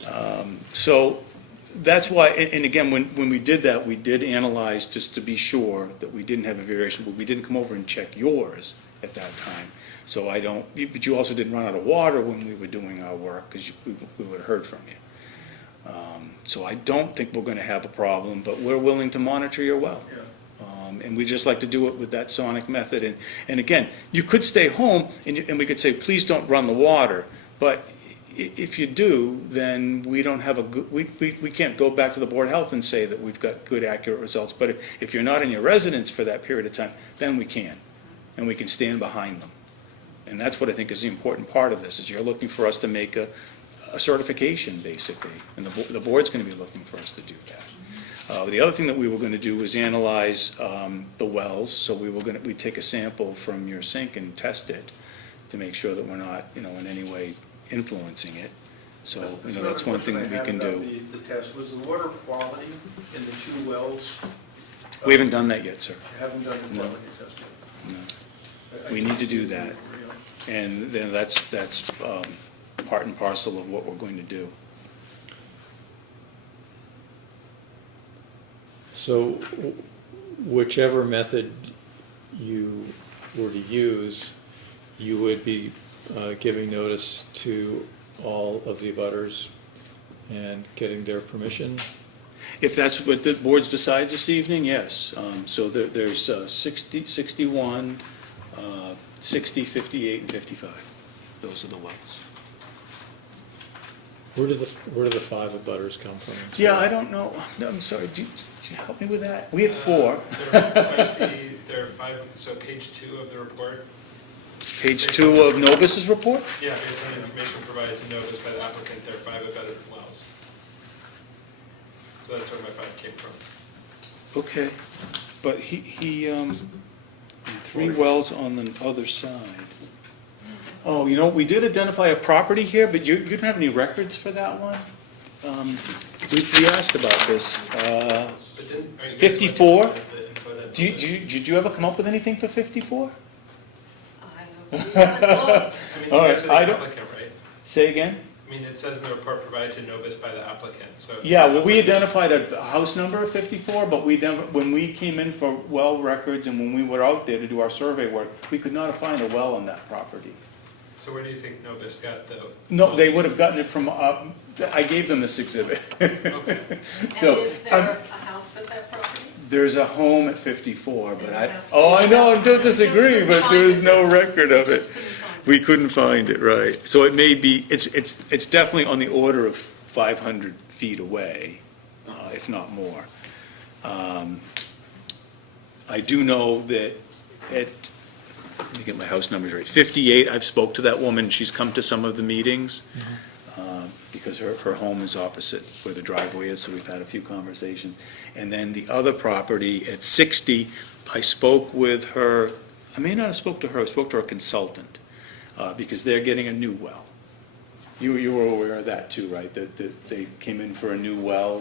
Yeah. So that's why, and again, when we did that, we did analyze just to be sure that we didn't have a variation, but we didn't come over and check yours at that time. So but you also didn't run out of water when we were doing our work, because we would have heard from you. So I don't think we're going to have a problem, but we're willing to monitor your well. Yeah. And we just like to do it with that sonic method. And again, you could stay home and we could say, please don't run the water. But if you do, then we don't have a good, we can't go back to the Board of Health and say that we've got good, accurate results. But if you're not in your residence for that period of time, then we can. And we can stand behind them. And that's what I think is the important part of this, is you're looking for us to make a certification, basically. And the board's going to be looking for us to do that. The other thing that we were going to do was analyze the wells. So we'd take a sample from your sink and test it to make sure that we're not, in any way influencing it. So, that's one thing that we can Another do. question I have about the test, was the water quality in the 2 wells? We haven't done that yet, sir. You haven't done the No. quality test yet? No. I We can need to see do it that. real. And then that's part and parcel of what we're going to do. So whichever method you were to use, you would be giving notice to all of the abutters and getting their permission? If that's what the board decides this evening, yes. So there's 60, 61, 60, 58, and 55. Those are the wells. Where do the 5 abutters come from? Yeah, I don't know. No, I'm sorry. Do you help me with that? We had 4. So I see there are 5, so page 2 of the report. Page 2 of Novus's report? Yeah, based on information provided to Novus by the applicant, there are 5 abutted wells. So that's where my 5 came from. Okay. But he 3 wells on the other side. Oh, we did identify a property here, but you don't have any records for that one? We asked about this. But didn't, are you guys 54? looking at the info that- Did you ever come up with anything for 54? I don't know. I mean, All right, you guys are the I don't- applicant, right? Say again? I mean, it says in the report provided to Novus by the applicant, so. Yeah, well, we identified a house number of 54, but we never, when we came in for well records and when we were out there to do our survey work, we could not find a well on that property. So where do you think Novus got the? No, they would have gotten it from, I gave them this exhibit. Okay. So, And is there a house at that property? there's a home at 54, but And I, it has to oh, be- I know, I don't disagree, Just but couldn't there is find no it. record of it. Just couldn't find it. We couldn't find it, right. So it may be, it's definitely on the order of 500 feet away, if not more. I do know that at, let me get my house numbers right, 58, I've spoke to that woman, she's come to some of the meetings, because her home is opposite where the driveway is, so we've had a few conversations. And then the other property at 60, I spoke with her, I may not have spoke to her, I spoke to her consultant, because they're getting a new well. You were aware of that too, right? That they came in for a new well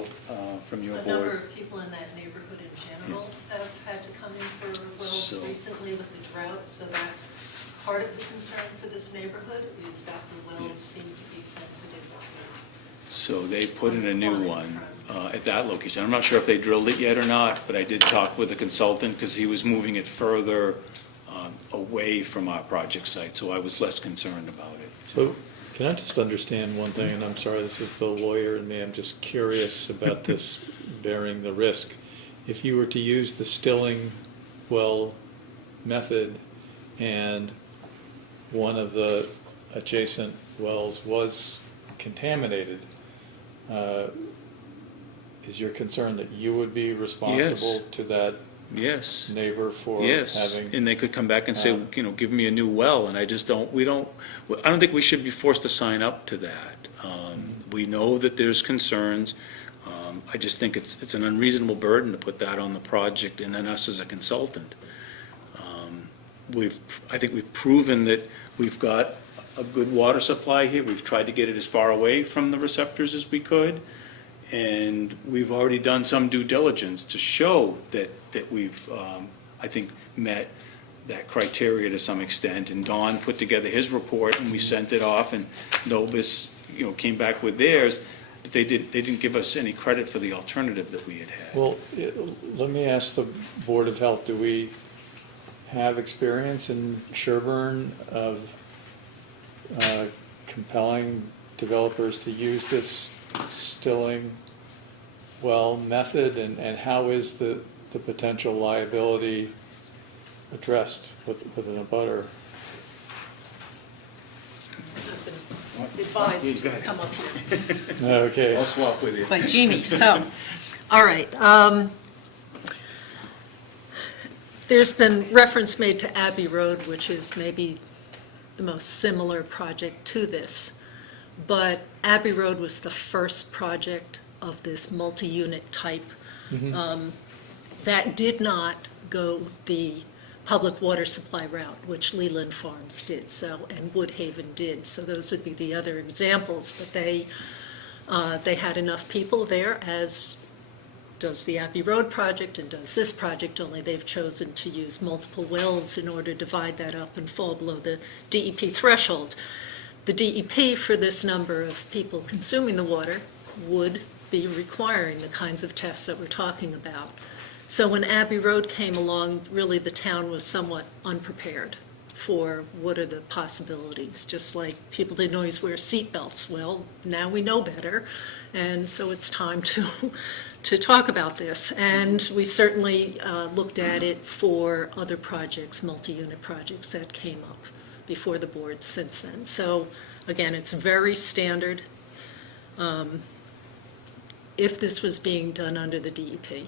from your A number board? of people in that neighborhood in general have had to come in for wells So- recently with the drought, so that's part of the concern for this neighborhood, is that the wells seem to be sensitive to. So they put in a new one at that location. I'm not sure if they drilled it yet or not, but I did talk with the consultant because he was moving it further away from our project site, so I was less concerned about it. So can I just understand one thing, and I'm sorry, this is the lawyer in me, I'm just curious about this bearing the risk. If you were to use the stilling well method and one of the adjacent wells was contaminated, is your concern that you would be responsible to that Yes. neighbor for Yes, having? and they could come back and say, give me a new well, and I don't think we should be forced to sign up to that. We know that there's concerns. I just think it's an unreasonable burden to put that on the project and then us as a consultant. I think we've proven that we've got a good water supply here. We've tried to get it as far away from the receptors as we could. And we've already done some due diligence to show that we've, I think, met that criteria to some extent. And Don put together his report, and we sent it off, and Novus, came back with theirs. But they didn't give us any credit for the alternative that we had had. Well, let me ask the Board of Health, do we have experience in Sherborn of compelling developers to use this stilling well method, and how is the potential liability addressed with an abutter? I've been advised to come up here Okay. I'll swap with you. by Jeannie, so, all right. There's been reference made to Abbey Road, which is maybe the most similar project to this. But Abbey Road was the first project of this multi-unit type that did not go the public water supply route, which Leland Farms did, and Woodhaven did. So those would be the other examples. But they had enough people there, as does the Abbey Road project and does this project, only they've chosen to use multiple wells in order to divide that up and fall below the DEP threshold. The DEP for this number of people consuming the water would be requiring the kinds of tests that we're talking about. So when Abbey Road came along, really the town was somewhat unprepared for what are the possibilities, just like people didn't always wear seatbelts. Well, now we know better, and so it's time to talk about this. And we certainly looked at it for other projects, multi-unit projects that came up before the board since then. So again, it's very standard. If this was being done under the DEP,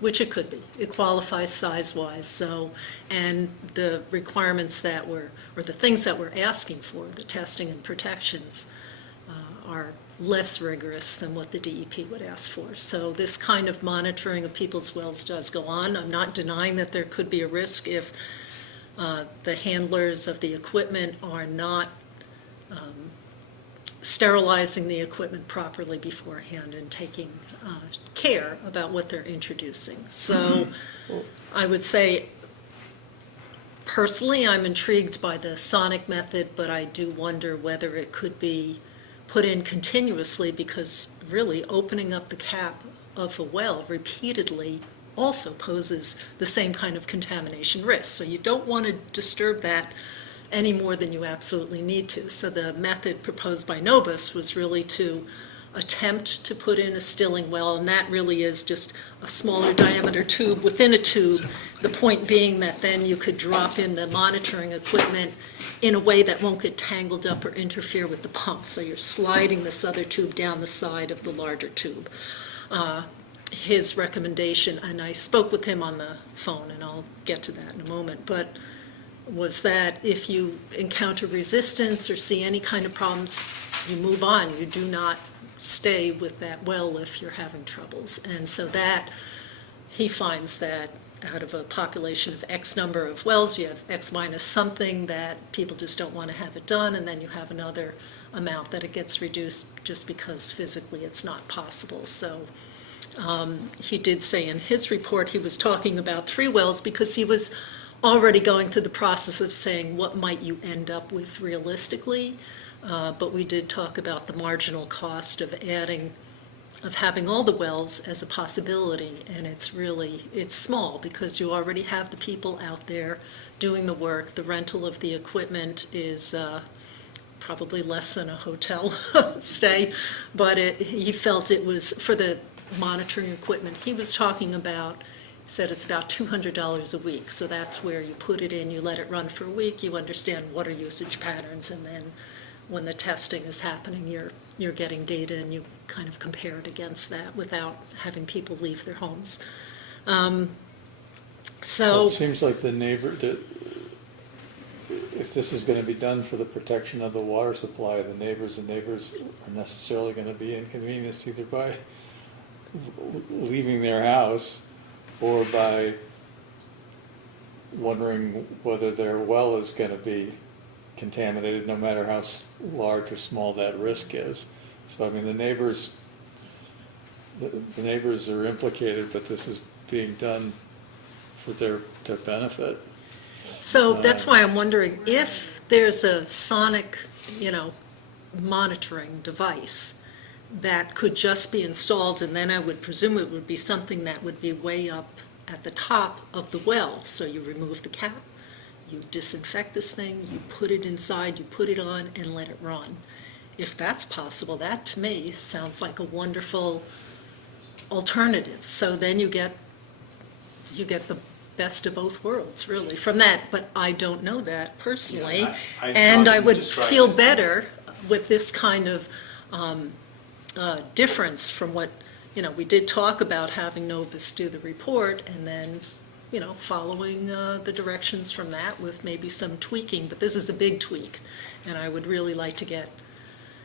which it could be, it qualifies size-wise, so, and the requirements that were, or the things that we're asking for, the testing and protections, are less rigorous than what the DEP would ask for. So this kind of monitoring of people's wells does go on. I'm not denying that there could be a risk if the handlers of the equipment are not sterilizing the equipment properly beforehand and taking care about what they're introducing. So I would say, personally, I'm intrigued by the sonic method, but I do wonder whether it could be put in continuously, because really opening up the cap of a well repeatedly also poses the same kind of contamination risk. So you don't want to disturb that any more than you absolutely need to. So the method proposed by Novus was really to attempt to put in a stilling well, and that really is just a smaller diameter tube within a tube. The point being that then you could drop in the monitoring equipment in a way that won't get tangled up or interfere with the pump. So you're sliding this other tube down the side of the larger tube. His recommendation, and I spoke with him on the phone, and I'll get to that in a moment, but was that if you encounter resistance or see any kind of problems, you move on. You do not stay with that well if you're having troubles. And so that, he finds that out of a population of X number of wells, you have X minus something that people just don't want to have it done, and then you have another amount that it gets reduced just because physically it's not possible. So he did say in his report he was talking about 3 wells because he was already going through the process of saying what might you end up with realistically. But we did talk about the marginal cost of having all the wells as a possibility, and it's small because you already have the people out there doing the work. The rental of the equipment is probably less than a hotel stay, but he felt it was, for the monitoring equipment he was talking about, said it's about $200 a week. So that's where you put it in, you let it run for a week, you understand what are usage patterns, and then when the testing is happening, you're getting data and you kind of compare it against that without having people leave their homes. Well, So, it seems like if this is going to be done for the protection of the water supply of the neighbors are necessarily going to be inconvenienced either by leaving their house or by wondering whether their well is going to be contaminated, no matter how large or small that risk is. So, I mean, the neighbors are implicated, but this is being done for their benefit. so that's why I'm wondering if there's a sonic, monitoring device that could just be installed, and then I would presume it would be something that would be way up at the top of the well. So you remove the cap, you disinfect this thing, you put it inside, you put it on, and let it run. If that's possible, that to me sounds like a wonderful alternative. So then you get the best of both worlds, really, from that. But I don't know that personally, Yeah, I and thought I you would described feel it. better with this kind of difference from what, we did talk about having Novus do the report and then, following the directions from that with maybe some tweaking, but this is a big tweak, and I would really like to get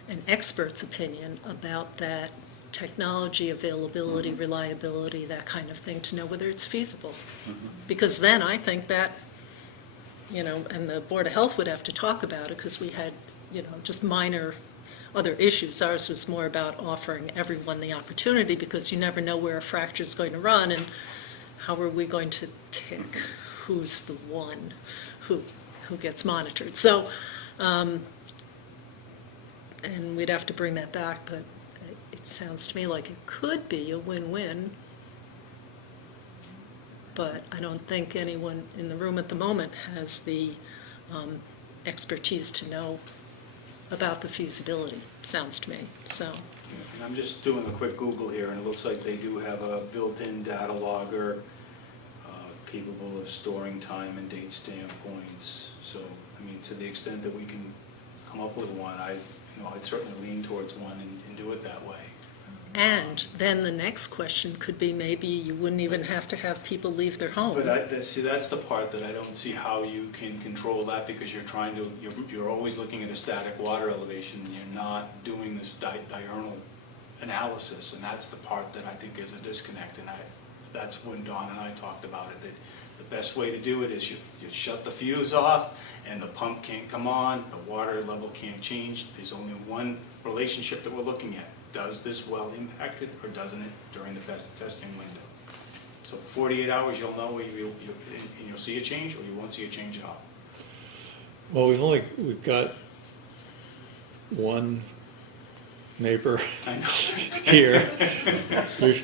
an expert's opinion about that technology, availability, reliability, that kind of thing, to know whether it's feasible. Because then I think that, and the Board of Health would have to talk about it, because we had, just minor other issues. Ours was more about offering everyone the opportunity, because you never know where a fracture is going to run, and how are we going to pick who's the one who gets monitored. So, and we'd have to bring that back, but it sounds to me like it could be a win-win. But I don't think anyone in the room at the moment has the expertise to know about the feasibility, sounds to me, so. And I'm just doing a quick Google here, and it looks like they do have a built-in data logger capable of storing time and date stamp points. So, I mean, to the extent that we can come up with one, I'd certainly lean towards one and do it that way. And then the next question could be, maybe you wouldn't even have to have people leave their home. But that's the part that I don't see how you can control that, because you're always looking at a static water elevation, and you're not doing this diurnal analysis, and that's the part that I think is a disconnect. And that's when Dawn and I talked about it, that the best way to do it is you shut the fuse off, and the pump can't come on, the water level can't change. There's only one relationship that we're looking at. Does this well impact it, or doesn't it during the testing window? So 48 hours, you'll know, you'll see a change, or you won't see a change at all. Well, we've got one neighbor I know. here.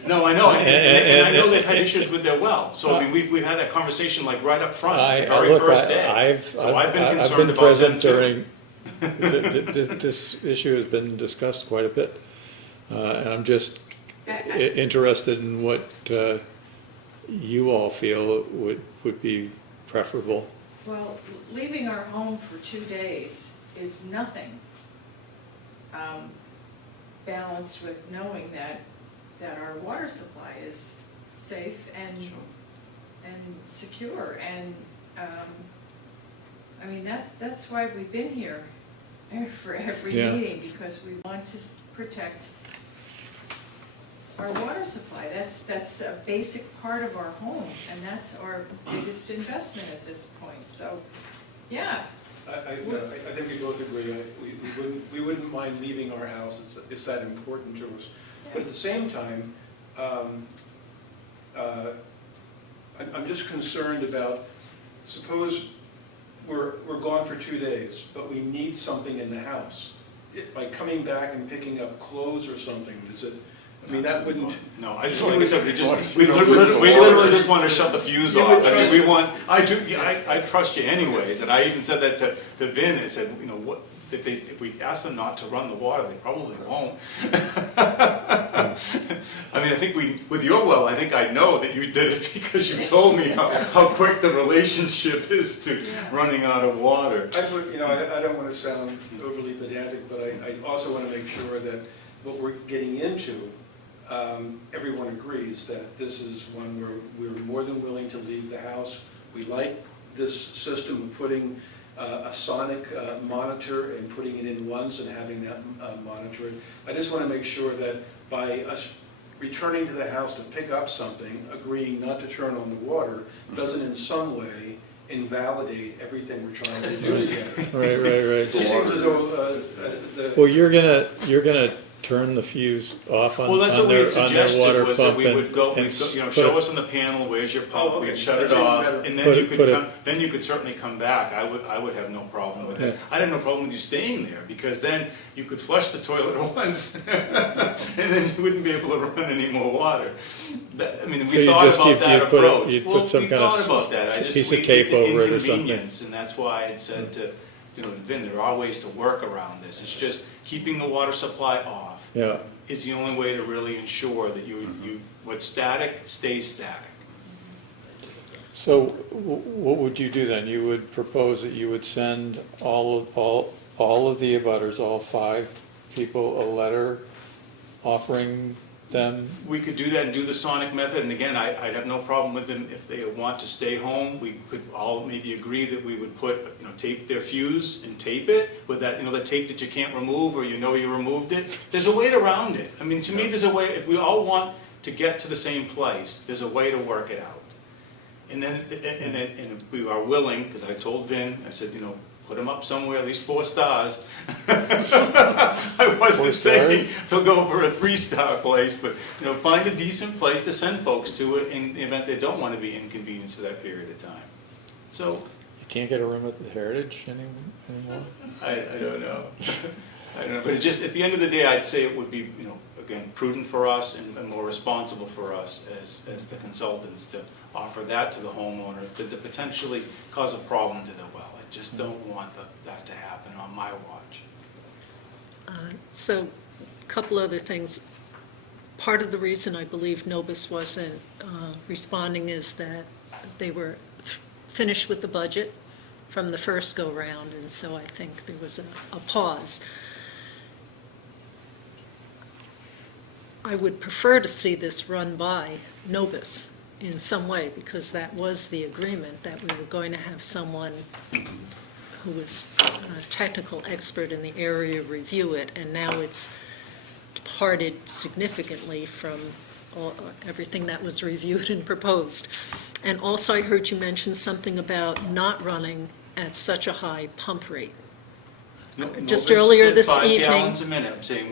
No, I know, and I know they've had and- issues with their well, so I mean, we've had that conversation like right up front, I, the very look, first day. I've been present during, this issue has been discussed quite a bit. And I'm just interested in what you all feel would be preferable. Well, leaving our home for 2 days is nothing balanced with knowing that our water supply is safe and secure. And, I mean, that's why we've been here for every Yeah. meeting, because we want to protect our water supply. That's a basic part of our home, and that's our biggest investment at this point. So, yeah, I think we both agree, we wouldn't mind leaving our house, it's that important to us. But at the same time, I'm just concerned about, suppose we're gone for 2 days, but we need something in the house. By coming back and picking up clothes or something, does it, I mean, that wouldn't. No, I just, like I said, we You don't lose the literally water. just want to shut the fuse You off. would I mean, trust we us. want, I do, yeah, I trust you anyways, and I even said that to Vin, I said, you know, what, if we ask them not to run the water, they probably won't. I mean, I think with your well, I think I know that you did it because you told me how quick the relationship is to running out of water. I just, I don't want to sound overly pedantic, but I also want to make sure that what we're getting into, everyone agrees that this is one where we're more than willing to leave the house. We like this system of putting a sonic monitor and putting it in once and having that monitored. I just want to make sure that by us returning to the house to pick up something, agreeing not to turn on the water, doesn't in some way invalidate everything we're trying to do together. Right. It just seems as though Well, you're gonna turn the fuse off on Well, that's what we had their water suggested, was that pump we would go, and you know, put show it- us on the panel, where's your pump, Oh, okay. we'd shut That's it even off, better. and Put then you it- could put it- come, then you could certainly come back. I would have no problem with it. I'd have no problem with you staying there, because then you could flush the toilet once, and then you wouldn't be able to run any more water. I mean, So we you'd thought just about keep- that you'd put it- approach. you'd Well, put some we kind of thought about that. I just- piece of we- tape the over it or something. inconvenience, and that's why I had said to, you know, Vin, there are ways to work around this. It's just keeping the water supply off Yeah, is the only way to really ensure that what's static stays static. so what would you do then? You would propose that you would send all of the abutters, all 5 people, a letter offering them? We could do that and do the sonic method, and again, I'd have no problem with them if they want to stay home. We could all maybe agree that we would put, you know, tape their fuse and tape it with that, you know, the tape that you can't remove, or you know you removed it. There's a way around it. I mean, to me, there's a way, if we all want to get to the same place, there's a way to work it out. And then, and if we are willing, because I told Vin, I said, you know, put them up somewhere, at least 4 stars. I wasn't 4 saying to go for a 3-star place, but, you know, find a decent place to send folks to it in the event they don't want to be inconvenienced for that period of time. So, You can't get a room at the Heritage anymore? I don't know. I don't know, but it just, at the end of the day, I'd say it would be, you know, again, prudent for us and more responsible for us as the consultants to offer that to the homeowner, to potentially cause a problem to the well. I just don't want that to happen on my watch. So, a couple other things. Part of the reason I believe Novus wasn't responding is that they were finished with the budget from the first go-round, and so I think there was a pause. I would prefer to see this run by Novus in some way, because that was the agreement, that we were going to have someone who was a technical expert in the area review it, and now it's departed significantly from everything that was reviewed and proposed. And also, I heard you mention something about not running at such a high pump rate. just Novus earlier said this 5 evening. gallons a minute. I'm saying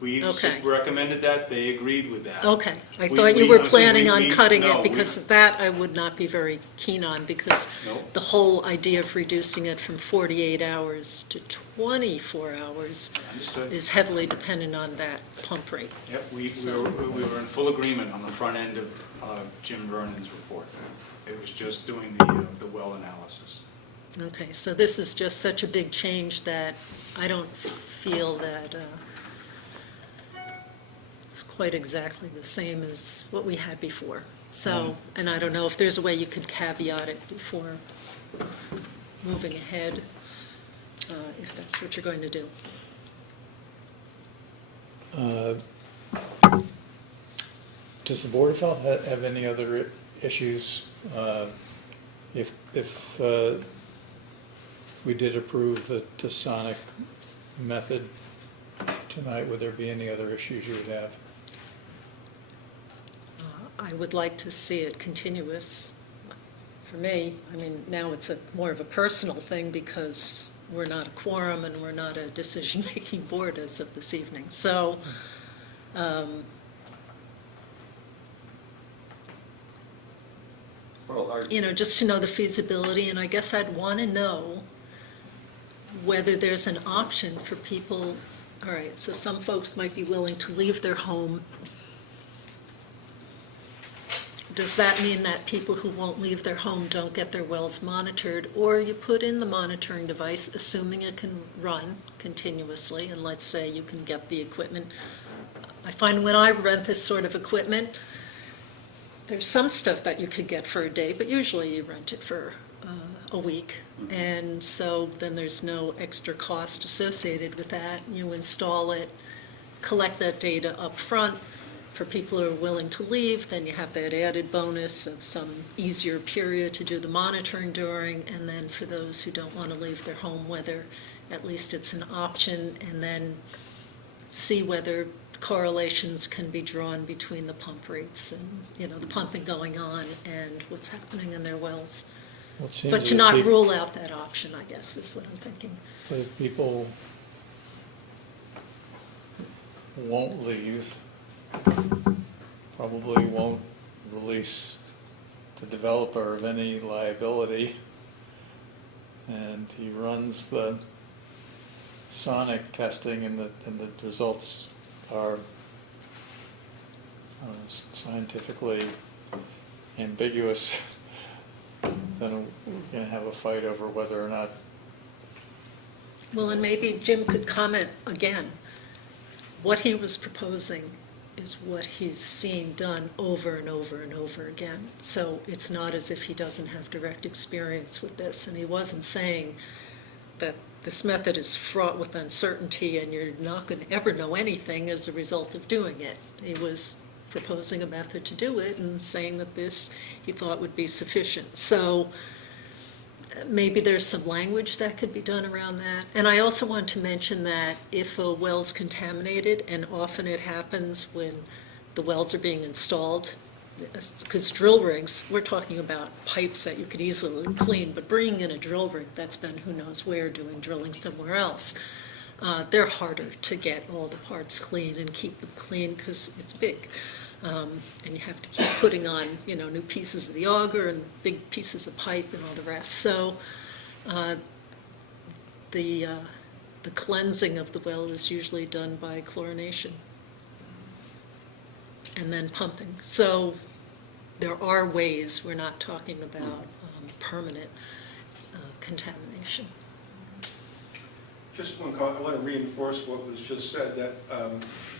we Okay. recommended that, they agreed with that. Okay, I We- thought you we- were I'm saying planning we- on we- cutting no, it, we- because that I would not be very keen on, because No. the whole idea of reducing it from 48 hours to 24 hours Understood. is heavily dependent on that pump rate. Yep, we So- we were in full agreement on the front end of Jim Vernon's report. It was just doing the well analysis. Okay, so this is just such a big change that I don't feel that it's quite exactly the same as what we had before. So, and I don't know if there's a way you could caveat it before moving ahead, if that's what you're going to do. Does the Board of Health have any other issues? If we did approve the sonic method tonight, would there be any other issues you would have? I would like to see it continuous. For me, I mean, now it's more of a personal thing, because we're not a quorum and we're not a decision-making board as of this evening. So, Well, just to know the feasibility, and I guess I'd want to know whether there's an option for people. All right, so some folks might be willing to leave their home. Does that mean that people who won't leave their home don't get their wells monitored? Or you put in the monitoring device, assuming it can run continuously, and let's say you can get the equipment. I find when I rent this sort of equipment, there's some stuff that you could get for a day, but usually you rent it for a week. And so then there's no extra cost associated with that. You install it, collect that data up front. For people who are willing to leave, then you have that added bonus of some easier period to do the monitoring during. And then for those who don't want to leave their home, whether at least it's an option, and then see whether correlations can be drawn between the pump rates and, the pumping going on and what's happening in their wells. Well, it seems But to that not peop- rule out that option, I guess, is what I'm thinking. But if people won't leave, probably won't release the developer of any liability, and he runs the sonic testing, and the results are scientifically ambiguous, then we're going to have a fight over whether or not. Well, and maybe Jim could comment again. What he was proposing is what he's seeing done over and over and over again. So it's not as if he doesn't have direct experience with this. And he wasn't saying that this method is fraught with uncertainty and you're not going to ever know anything as a result of doing it. He was proposing a method to do it and saying that this, he thought, would be sufficient. So maybe there's some language that could be done around that. And I also want to mention that if a well's contaminated, and often it happens when the wells are being installed, because drill rigs, we're talking about pipes that you could easily clean, but bringing in a drill rig that's been who knows where doing drilling somewhere else, they're harder to get all the parts clean and keep them clean because it's big. And you have to keep putting on, new pieces of the auger and big pieces of pipe and all the rest. So the cleansing of the well is usually done by chlorination and then pumping. So there are ways, we're not talking about permanent contamination. Just one comment, I want to reinforce what was just said, that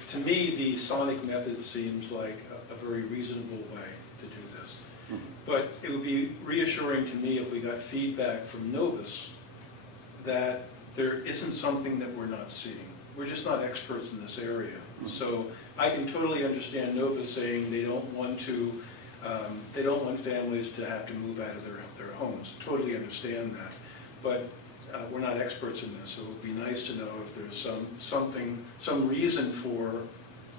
to me, the sonic method seems like a very reasonable way to do this. But it would be reassuring to me if we got feedback from Novus that there isn't something that we're not seeing. We're just not experts in this area. So I can totally understand Novus saying they don't want families to have to move out of their homes. Totally understand that. But we're not experts in this, so it would be nice to know if there's some reason for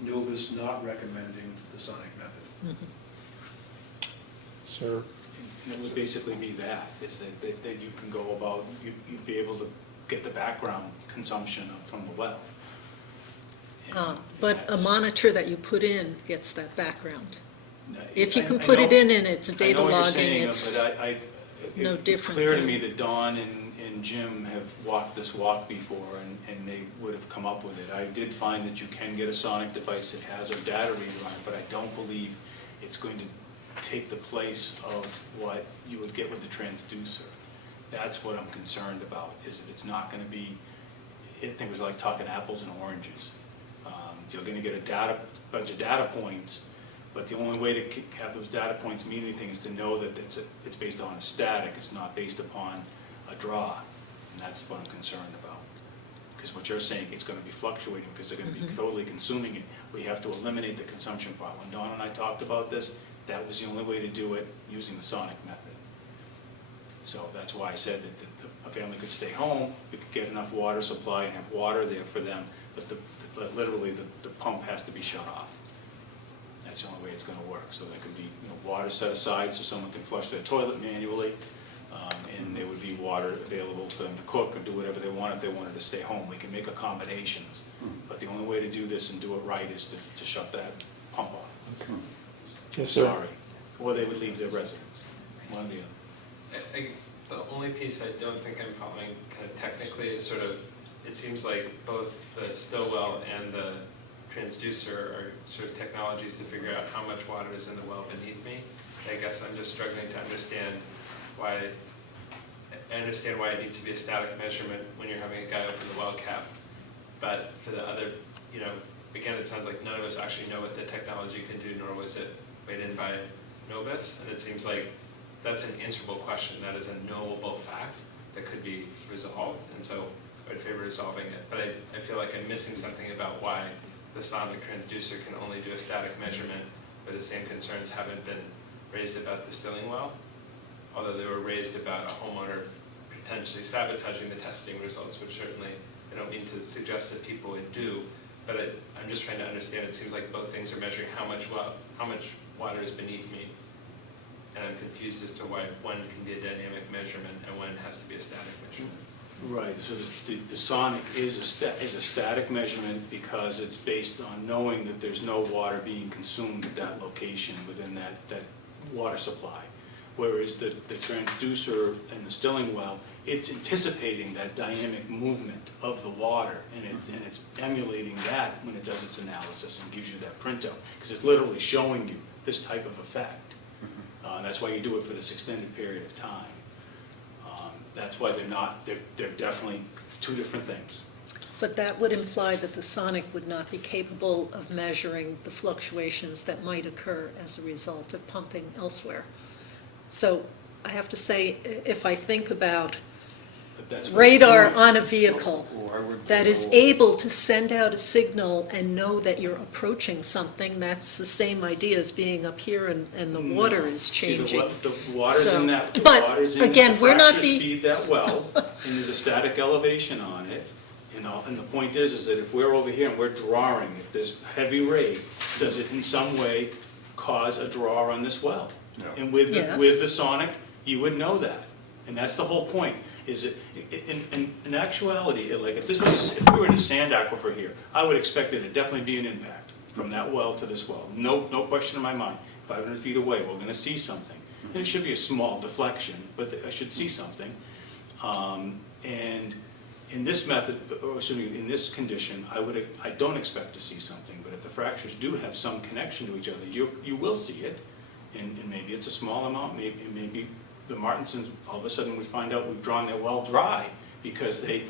Novus not recommending the sonic method. Sir, It would basically be that, is that you can go about, you'd be able to get the background consumption from the well. But a that's- monitor that you put in gets that background. If you I- can I put it know- in and it's data I know what you're logging, saying, it's but no it's different clear to than- me that Dawn and Jim have walked this walk before, and they would have come up with it. I did find that you can get a sonic device that has a data reader on it, but I don't believe it's going to take the place of what you would get with the transducer. That's what I'm concerned about, is that it's not gonna be, I think it was like talking apples and oranges. You're gonna get a bunch of data points, but the only way to have those data points mean anything is to know that it's based on a static, it's not based upon a draw. And that's what I'm concerned about. Because what you're saying, it's gonna be fluctuating, because they're gonna be totally consuming it. We have to eliminate the consumption part. When Dawn and I talked about this, that was the only way to do it, using the sonic method. So that's why I said that a family could stay home, we could get enough water supply and have water there for them, but literally the pump has to be shut off. That's the only way it's gonna work. So there could be, water set aside so someone can flush their toilet manually, and there would be water available for them to cook or do whatever they want if they wanted to stay home. We can make accommodations, but the only way to do this and do it right is to shut that pump off. Yes, sir. Sorry. Or they would leave their residence, one or the other. The only piece I don't think I'm following kind of technically is sort of, it seems like both the Stillwell and the transducer are sort of technologies to figure out how much water is in the well beneath me. I guess I'm just struggling to understand why, I understand why it needs to be a static measurement when you're having a guy open the well cap. But for the other, again, it sounds like none of us actually know what the technology can do, nor was it weighed in by Novus. And it seems like that's an answerable question. That is a knowable fact that could be resolved. And so I'd favor resolving it. But I feel like I'm missing something about why the sonic transducer can only do a static measurement, but the same concerns haven't been raised about the Stilling well, although they were raised about a homeowner potentially sabotaging the testing results, which certainly I don't mean to suggest that people would do, but I'm just trying to understand. It seems like both things are measuring how much water is beneath me, and I'm confused as to why one can be a dynamic measurement and one has to be a static measurement. Right, so the sonic is a static measurement because it's based on knowing that there's no water being consumed at that location within that water supply. Whereas the transducer and the Stilling well, it's anticipating that dynamic movement of the water, and it's emulating that when it does its analysis and gives you that printout, because it's literally showing you this type of effect. That's why you do it for this extended period of time. That's why they're definitely two different things. But that would imply that the sonic would not be capable of measuring the fluctuations that might occur as a result of pumping elsewhere. So I have to say, if I think about But that's what radar it's doing. on a vehicle Why would that is they- able to send out a signal and know that you're approaching something, that's the same idea as being up here and the water is See, changing. the water's So- in that, the but, water's in again, the we're not fractures the- feed that well, and there's a static elevation on it, and the point is that if we're over here and we're drawing at this heavy rate, does it in some way cause a draw on this well? Yeah. And with Yes. the sonic, you would know that, and that's the whole point, is that, in actuality, like, if we were in a sand aquifer here, I would expect there to definitely be an impact from that well to this well, no question in my mind. 500 feet away, we're gonna see something. And it should be a small deflection, but I should see something. And in this method, or excuse me, in this condition, I don't expect to see something, but if the fractures do have some connection to each other, you will see it. And maybe it's a small amount, maybe the Martinsons, all of a sudden we find out we've drawn their well dry because they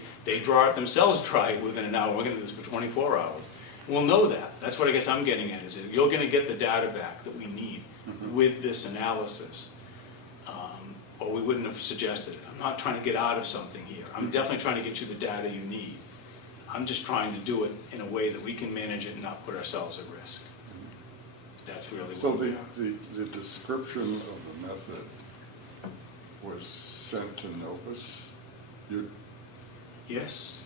draw it themselves dry within an hour. We're gonna do this for 24 hours. We'll know that. That's what I guess I'm getting at, is that you're gonna get the data back that we need with this analysis. Or we wouldn't have suggested it. I'm not trying to get out of something here. I'm definitely trying to get you the data you need. I'm just trying to do it in a way that we can manage it and not put ourselves at risk. That's really So what we are. the description of the method was sent to Novus? Yes,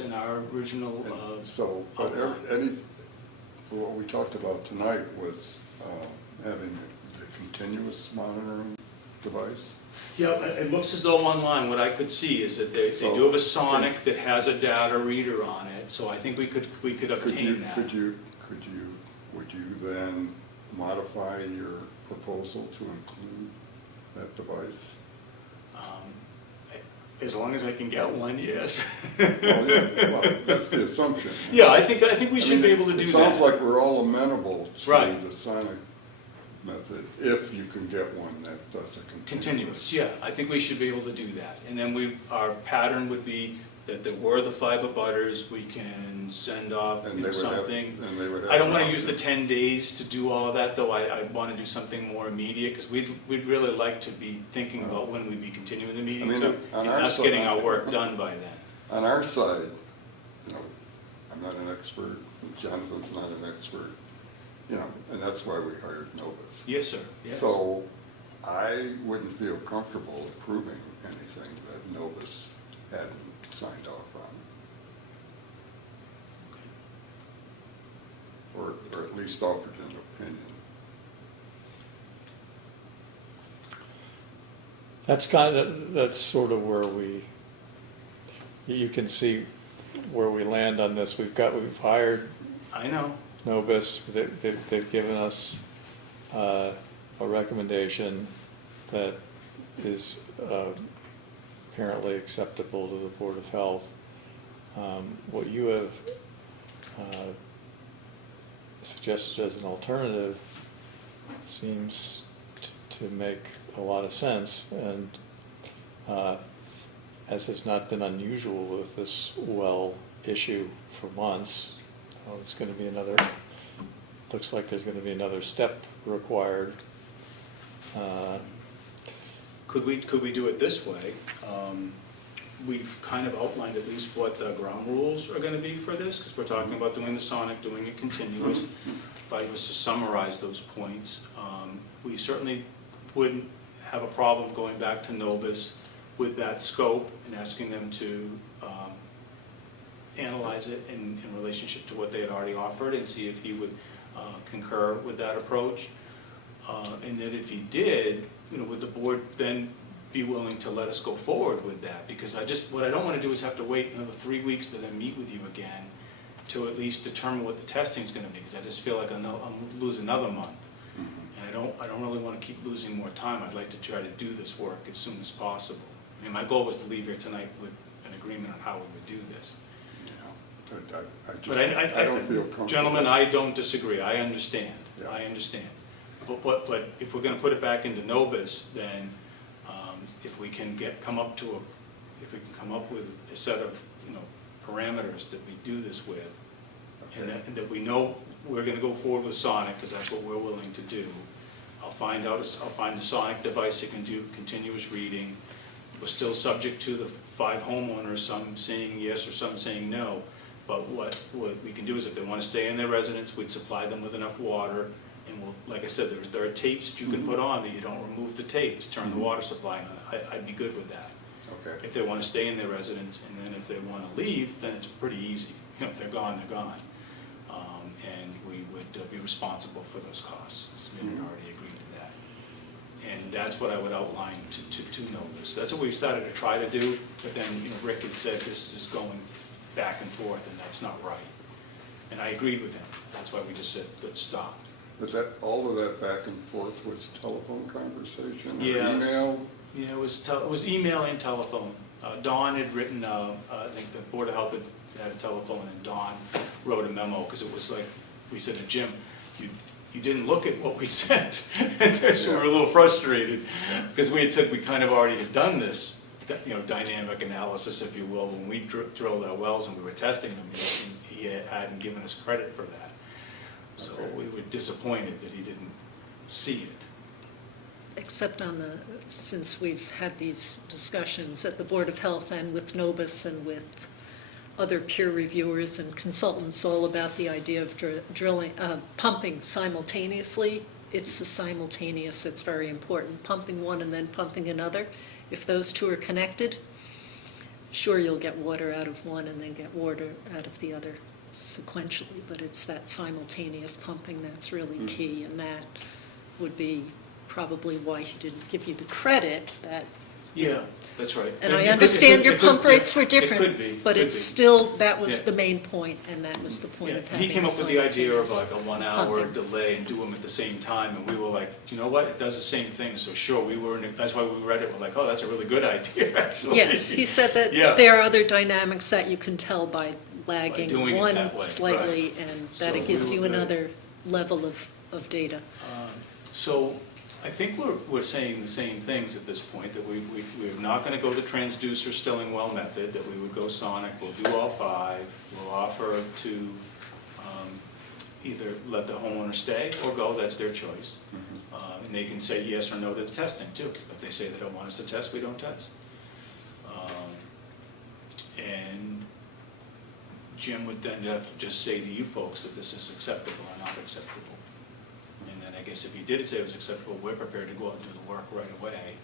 in our original, So, but what we talked about tonight was having the continuous monitoring device? Yeah, it looks as though online, what I could see is that they do have a Sonic that has a data reader on it, so I think we could Could you, obtain that. would you then modify your proposal to include that device? As long as I can get one, yes. Well, yeah, well, that's the assumption. Yeah, I think we I should be mean, able to do that. It sounds like we're all amenable to Right. the Sonic method, if you can get one that does a Continuous, yeah, I think we should be able to do that. And then our pattern would be that there were the 5 abutters, we can send off And they would have, something. and they would have. I don't an want to use the option. 10 days to do all of that, though. I want to do something more immediate, because we'd really like to be thinking about when we'd be continuing the meeting, I mean, too, on and our us side- getting our work done by then. On our side, you know, I'm not an expert, Jonathan's not an expert, you know, and that's why we hired Novus. Yes, sir, yeah. So I wouldn't feel comfortable approving anything that Novus hadn't signed off on. Or at least offered an opinion. That's sort of where you can see where we land on this. We've hired I know, Novus, they've given us a recommendation that is apparently acceptable to the Board of Health. What you have suggested as an alternative seems to make a lot of sense, and as has not been unusual with this well issue for months, it's going to be looks like there's going to be another step required. could we do it this way? We've kind of outlined at least what the ground rules are going to be for this, because we're talking about doing the Sonic, doing it continuous. If I was to summarize those points, we certainly wouldn't have a problem going back to Novus with that scope and asking them to analyze it in relationship to what they had already offered, and see if he would concur with that approach. And then if he did, would the board then be willing to let us go forward with that? Because what I don't want to do is have to wait another 3 weeks to then meet with you again to at least determine what the testing's going to be, because I just feel like I'm lose another month. And I don't really want to keep losing more time. I'd like to try to do this work as soon as possible. I mean, my goal was to leave here tonight with an agreement on how we would do this. But I don't feel comfortable. Gentlemen, I don't disagree. I understand. Yeah. I understand. But if we're going to put it back into Novus, then if we can come up with a set of parameters that we do this with, Okay. and that we know we're going to go forward with Sonic, because that's what we're willing to do. I'll find a Sonic device that can do continuous reading. We're still subject to the 5 homeowners, some saying yes or some saying no. But what we can do is, if they want to stay in their residence, we'd supply them with enough water. And like I said, there are tapes that you can put on that you don't remove the tape to turn the water supply on. I'd be good with that. Okay. If they want to stay in their residence, and then if they want to leave, then it's pretty easy. If they're gone, they're gone. And we would be responsible for those costs. We had already agreed to that. And that's what I would outline to Novus. That's what we started to try to do, but then Rick had said this is going back and forth, and that's not right. And I agreed with him. That's why we just said, let's stop. Was that, all of that back and forth was telephone conversation or Yes. email? Yeah, it was email and telephone. Dawn had written, I think the Board of Health had a telephone, and Dawn wrote a memo, because it was like, we said to Jim, you didn't look at what we sent. So we were a little frustrated, because we had said we kind of already had done this, dynamic analysis, if you will, when we drilled our wells and we were testing them. He hadn't given us credit for that. So we were disappointed that he didn't see it. Except since we've had these discussions at the Board of Health and with Novus and with other peer reviewers and consultants all about the idea of pumping simultaneously. It's simultaneous, it's very important. Pumping one and then pumping another. If those two are connected, sure, you'll get water out of one and then get water out of the other sequentially, but it's that simultaneous pumping that's really key, and that would be probably why he didn't give you the credit that, Yeah, that's right. and It I could- understand it your could- pump rates were it different. could be, But could it's be. still, that was Yeah. the main point, and that was the point Yeah, of having he came up with the idea of simultaneous like a 1 hour pumping. delay and do them at the same time, and we were like, you know what, it does the same thing, so sure, we were, that's why we read it, we're like, oh, that's a really good idea, actually. Yes, he said that Yeah. there are other dynamics that you can tell by doing lagging it that one way, slightly, and that So it gives we you were good. another level of data. So I think we're saying the same things at this point, that we're not going to go the transducer Stillingwell method, that we would go sonic, we'll do all 5, we'll offer to either let the homeowner stay or go, that's their choice. And they can say yes or no to the testing too. If they say they don't want us to test, we don't test. And Jim would then have to just say to you folks that this is acceptable or not acceptable. And then I guess if he did say it was acceptable, we're prepared to go out and do the work right away.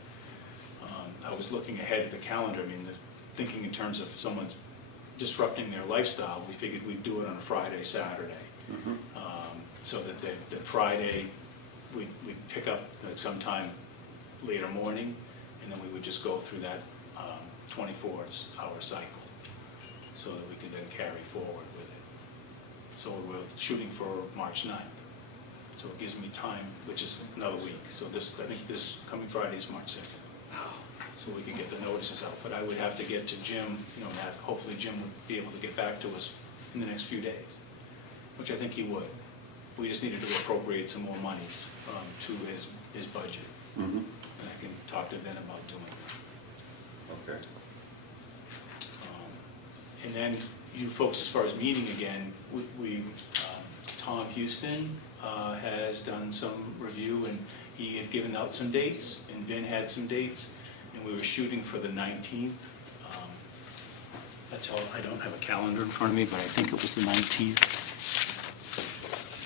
I was looking ahead at the calendar, I mean, thinking in terms of someone's disrupting their lifestyle, we figured we'd do it on a Friday, Saturday. So that Friday, we'd pick up like sometime later morning, and then we would just go through that 24-hour cycle, so that we could then carry forward with it. So we're shooting for March 9th. So it gives me time, which is another week. So I think this coming Friday is March 2nd. So we can get the notices out. But I would have to get to Jim, hopefully Jim would be able to get back to us in the next few days, which I think he would. We just needed to appropriate some more monies to his budget. And I can talk to Ben about doing that. Okay. And then you folks, as far as meeting again, Tom Houston has done some review, and he had given out some dates, and Vin had some dates, and we were shooting for the 19th. That's all, I don't have a calendar in front of me, but I think it was the 19th.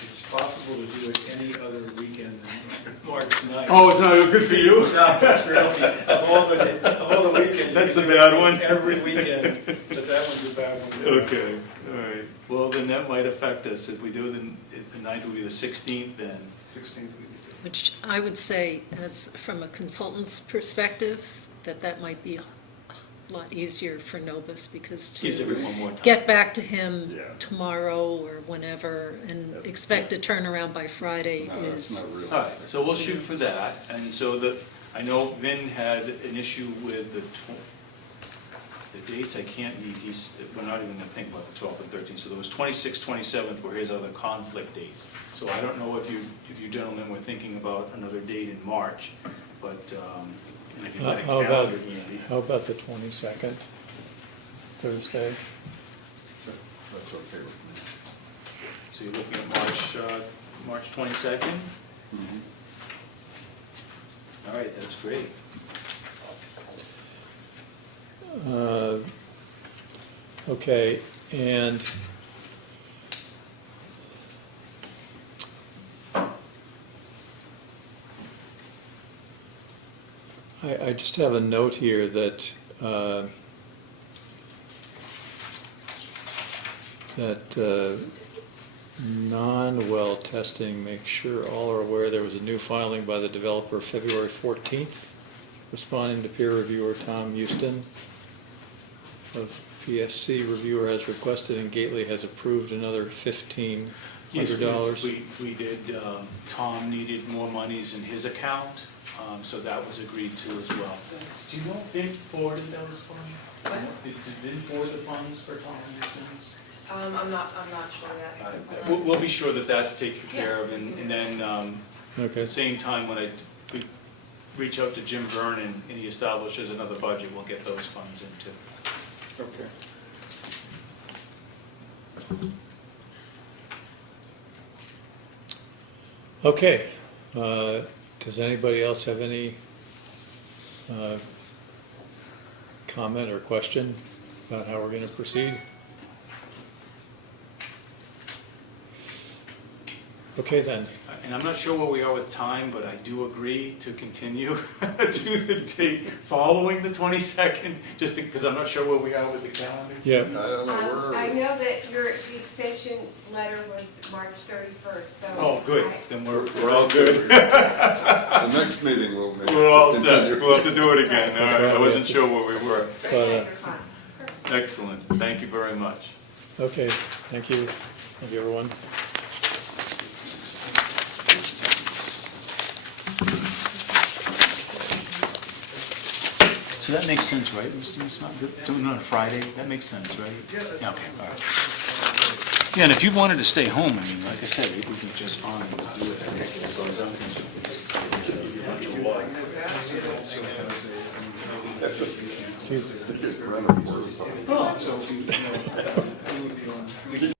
It's possible to do it any other weekend than March 9th. Oh, it's not good for you? No, that's really, of all the weekends. That's the bad one? Every weekend, but that one's a bad one. Okay, all right. Well, then that might affect us. If we do the 9th will be the 16th, then 16th would be good. Which I would say, as from a consultant's perspective, that might be a lot easier for Novus, because Gives to everyone more time. get back to him Yeah. tomorrow or whenever and expect a turnaround by Friday No, that's is, not All right, realistic. so we'll shoot for that. And so I know Vin had an issue with the dates I can't meet. We're not even going to think about the 12th and 13th. So there was 26th, 27th were his other conflict dates. So I don't know if you gentlemen were thinking about another date in March, but and if you had a How about, calendar handy. how about the 22nd, Thursday? That's okay with me. So you're looking at March 22nd? All right, that's great. Okay, and I just have a note here that non-well testing, make sure all are aware there was a new filing by the developer February 14th, responding to peer reviewer Tom Houston of PSC. Reviewer has requested and Gately has approved another $1,500. Yes, we did. Tom needed more monies in his account, so that was agreed to as well. Do you know if Vin forwarded those funds? Did Vin forward the funds for Tom Houston's? I'm not sure yet. We'll be sure that that's taken care of, and then at Okay, the same time, when we reach out to Jim Byrne and he establishes another budget, we'll get those funds into. Okay. okay. Does anybody else have any comment or question about how we're going to proceed? Okay then, And I'm not sure where we are with time, but I do agree to continue to the date following the 22nd, just because I'm not sure where we are with the calendar. yeah, I don't know where. I know that the extension letter was March 31st, so. Oh, good, I- then we're all good. The next meeting will make. We're all set, continue. we'll have to do it again, all right, I wasn't sure where we were. But, You're fine. Excellent, thank you very much. okay, thank you, everyone. So that makes sense, right, Mr. Musmat? Doing it on a Friday, that makes sense, right? Yeah. Okay, all right. Yeah, and if you wanted to stay home, I mean, like I said, we could just honor you to do it. As far as I'm concerned. Run a work. Oh, so, you know, we could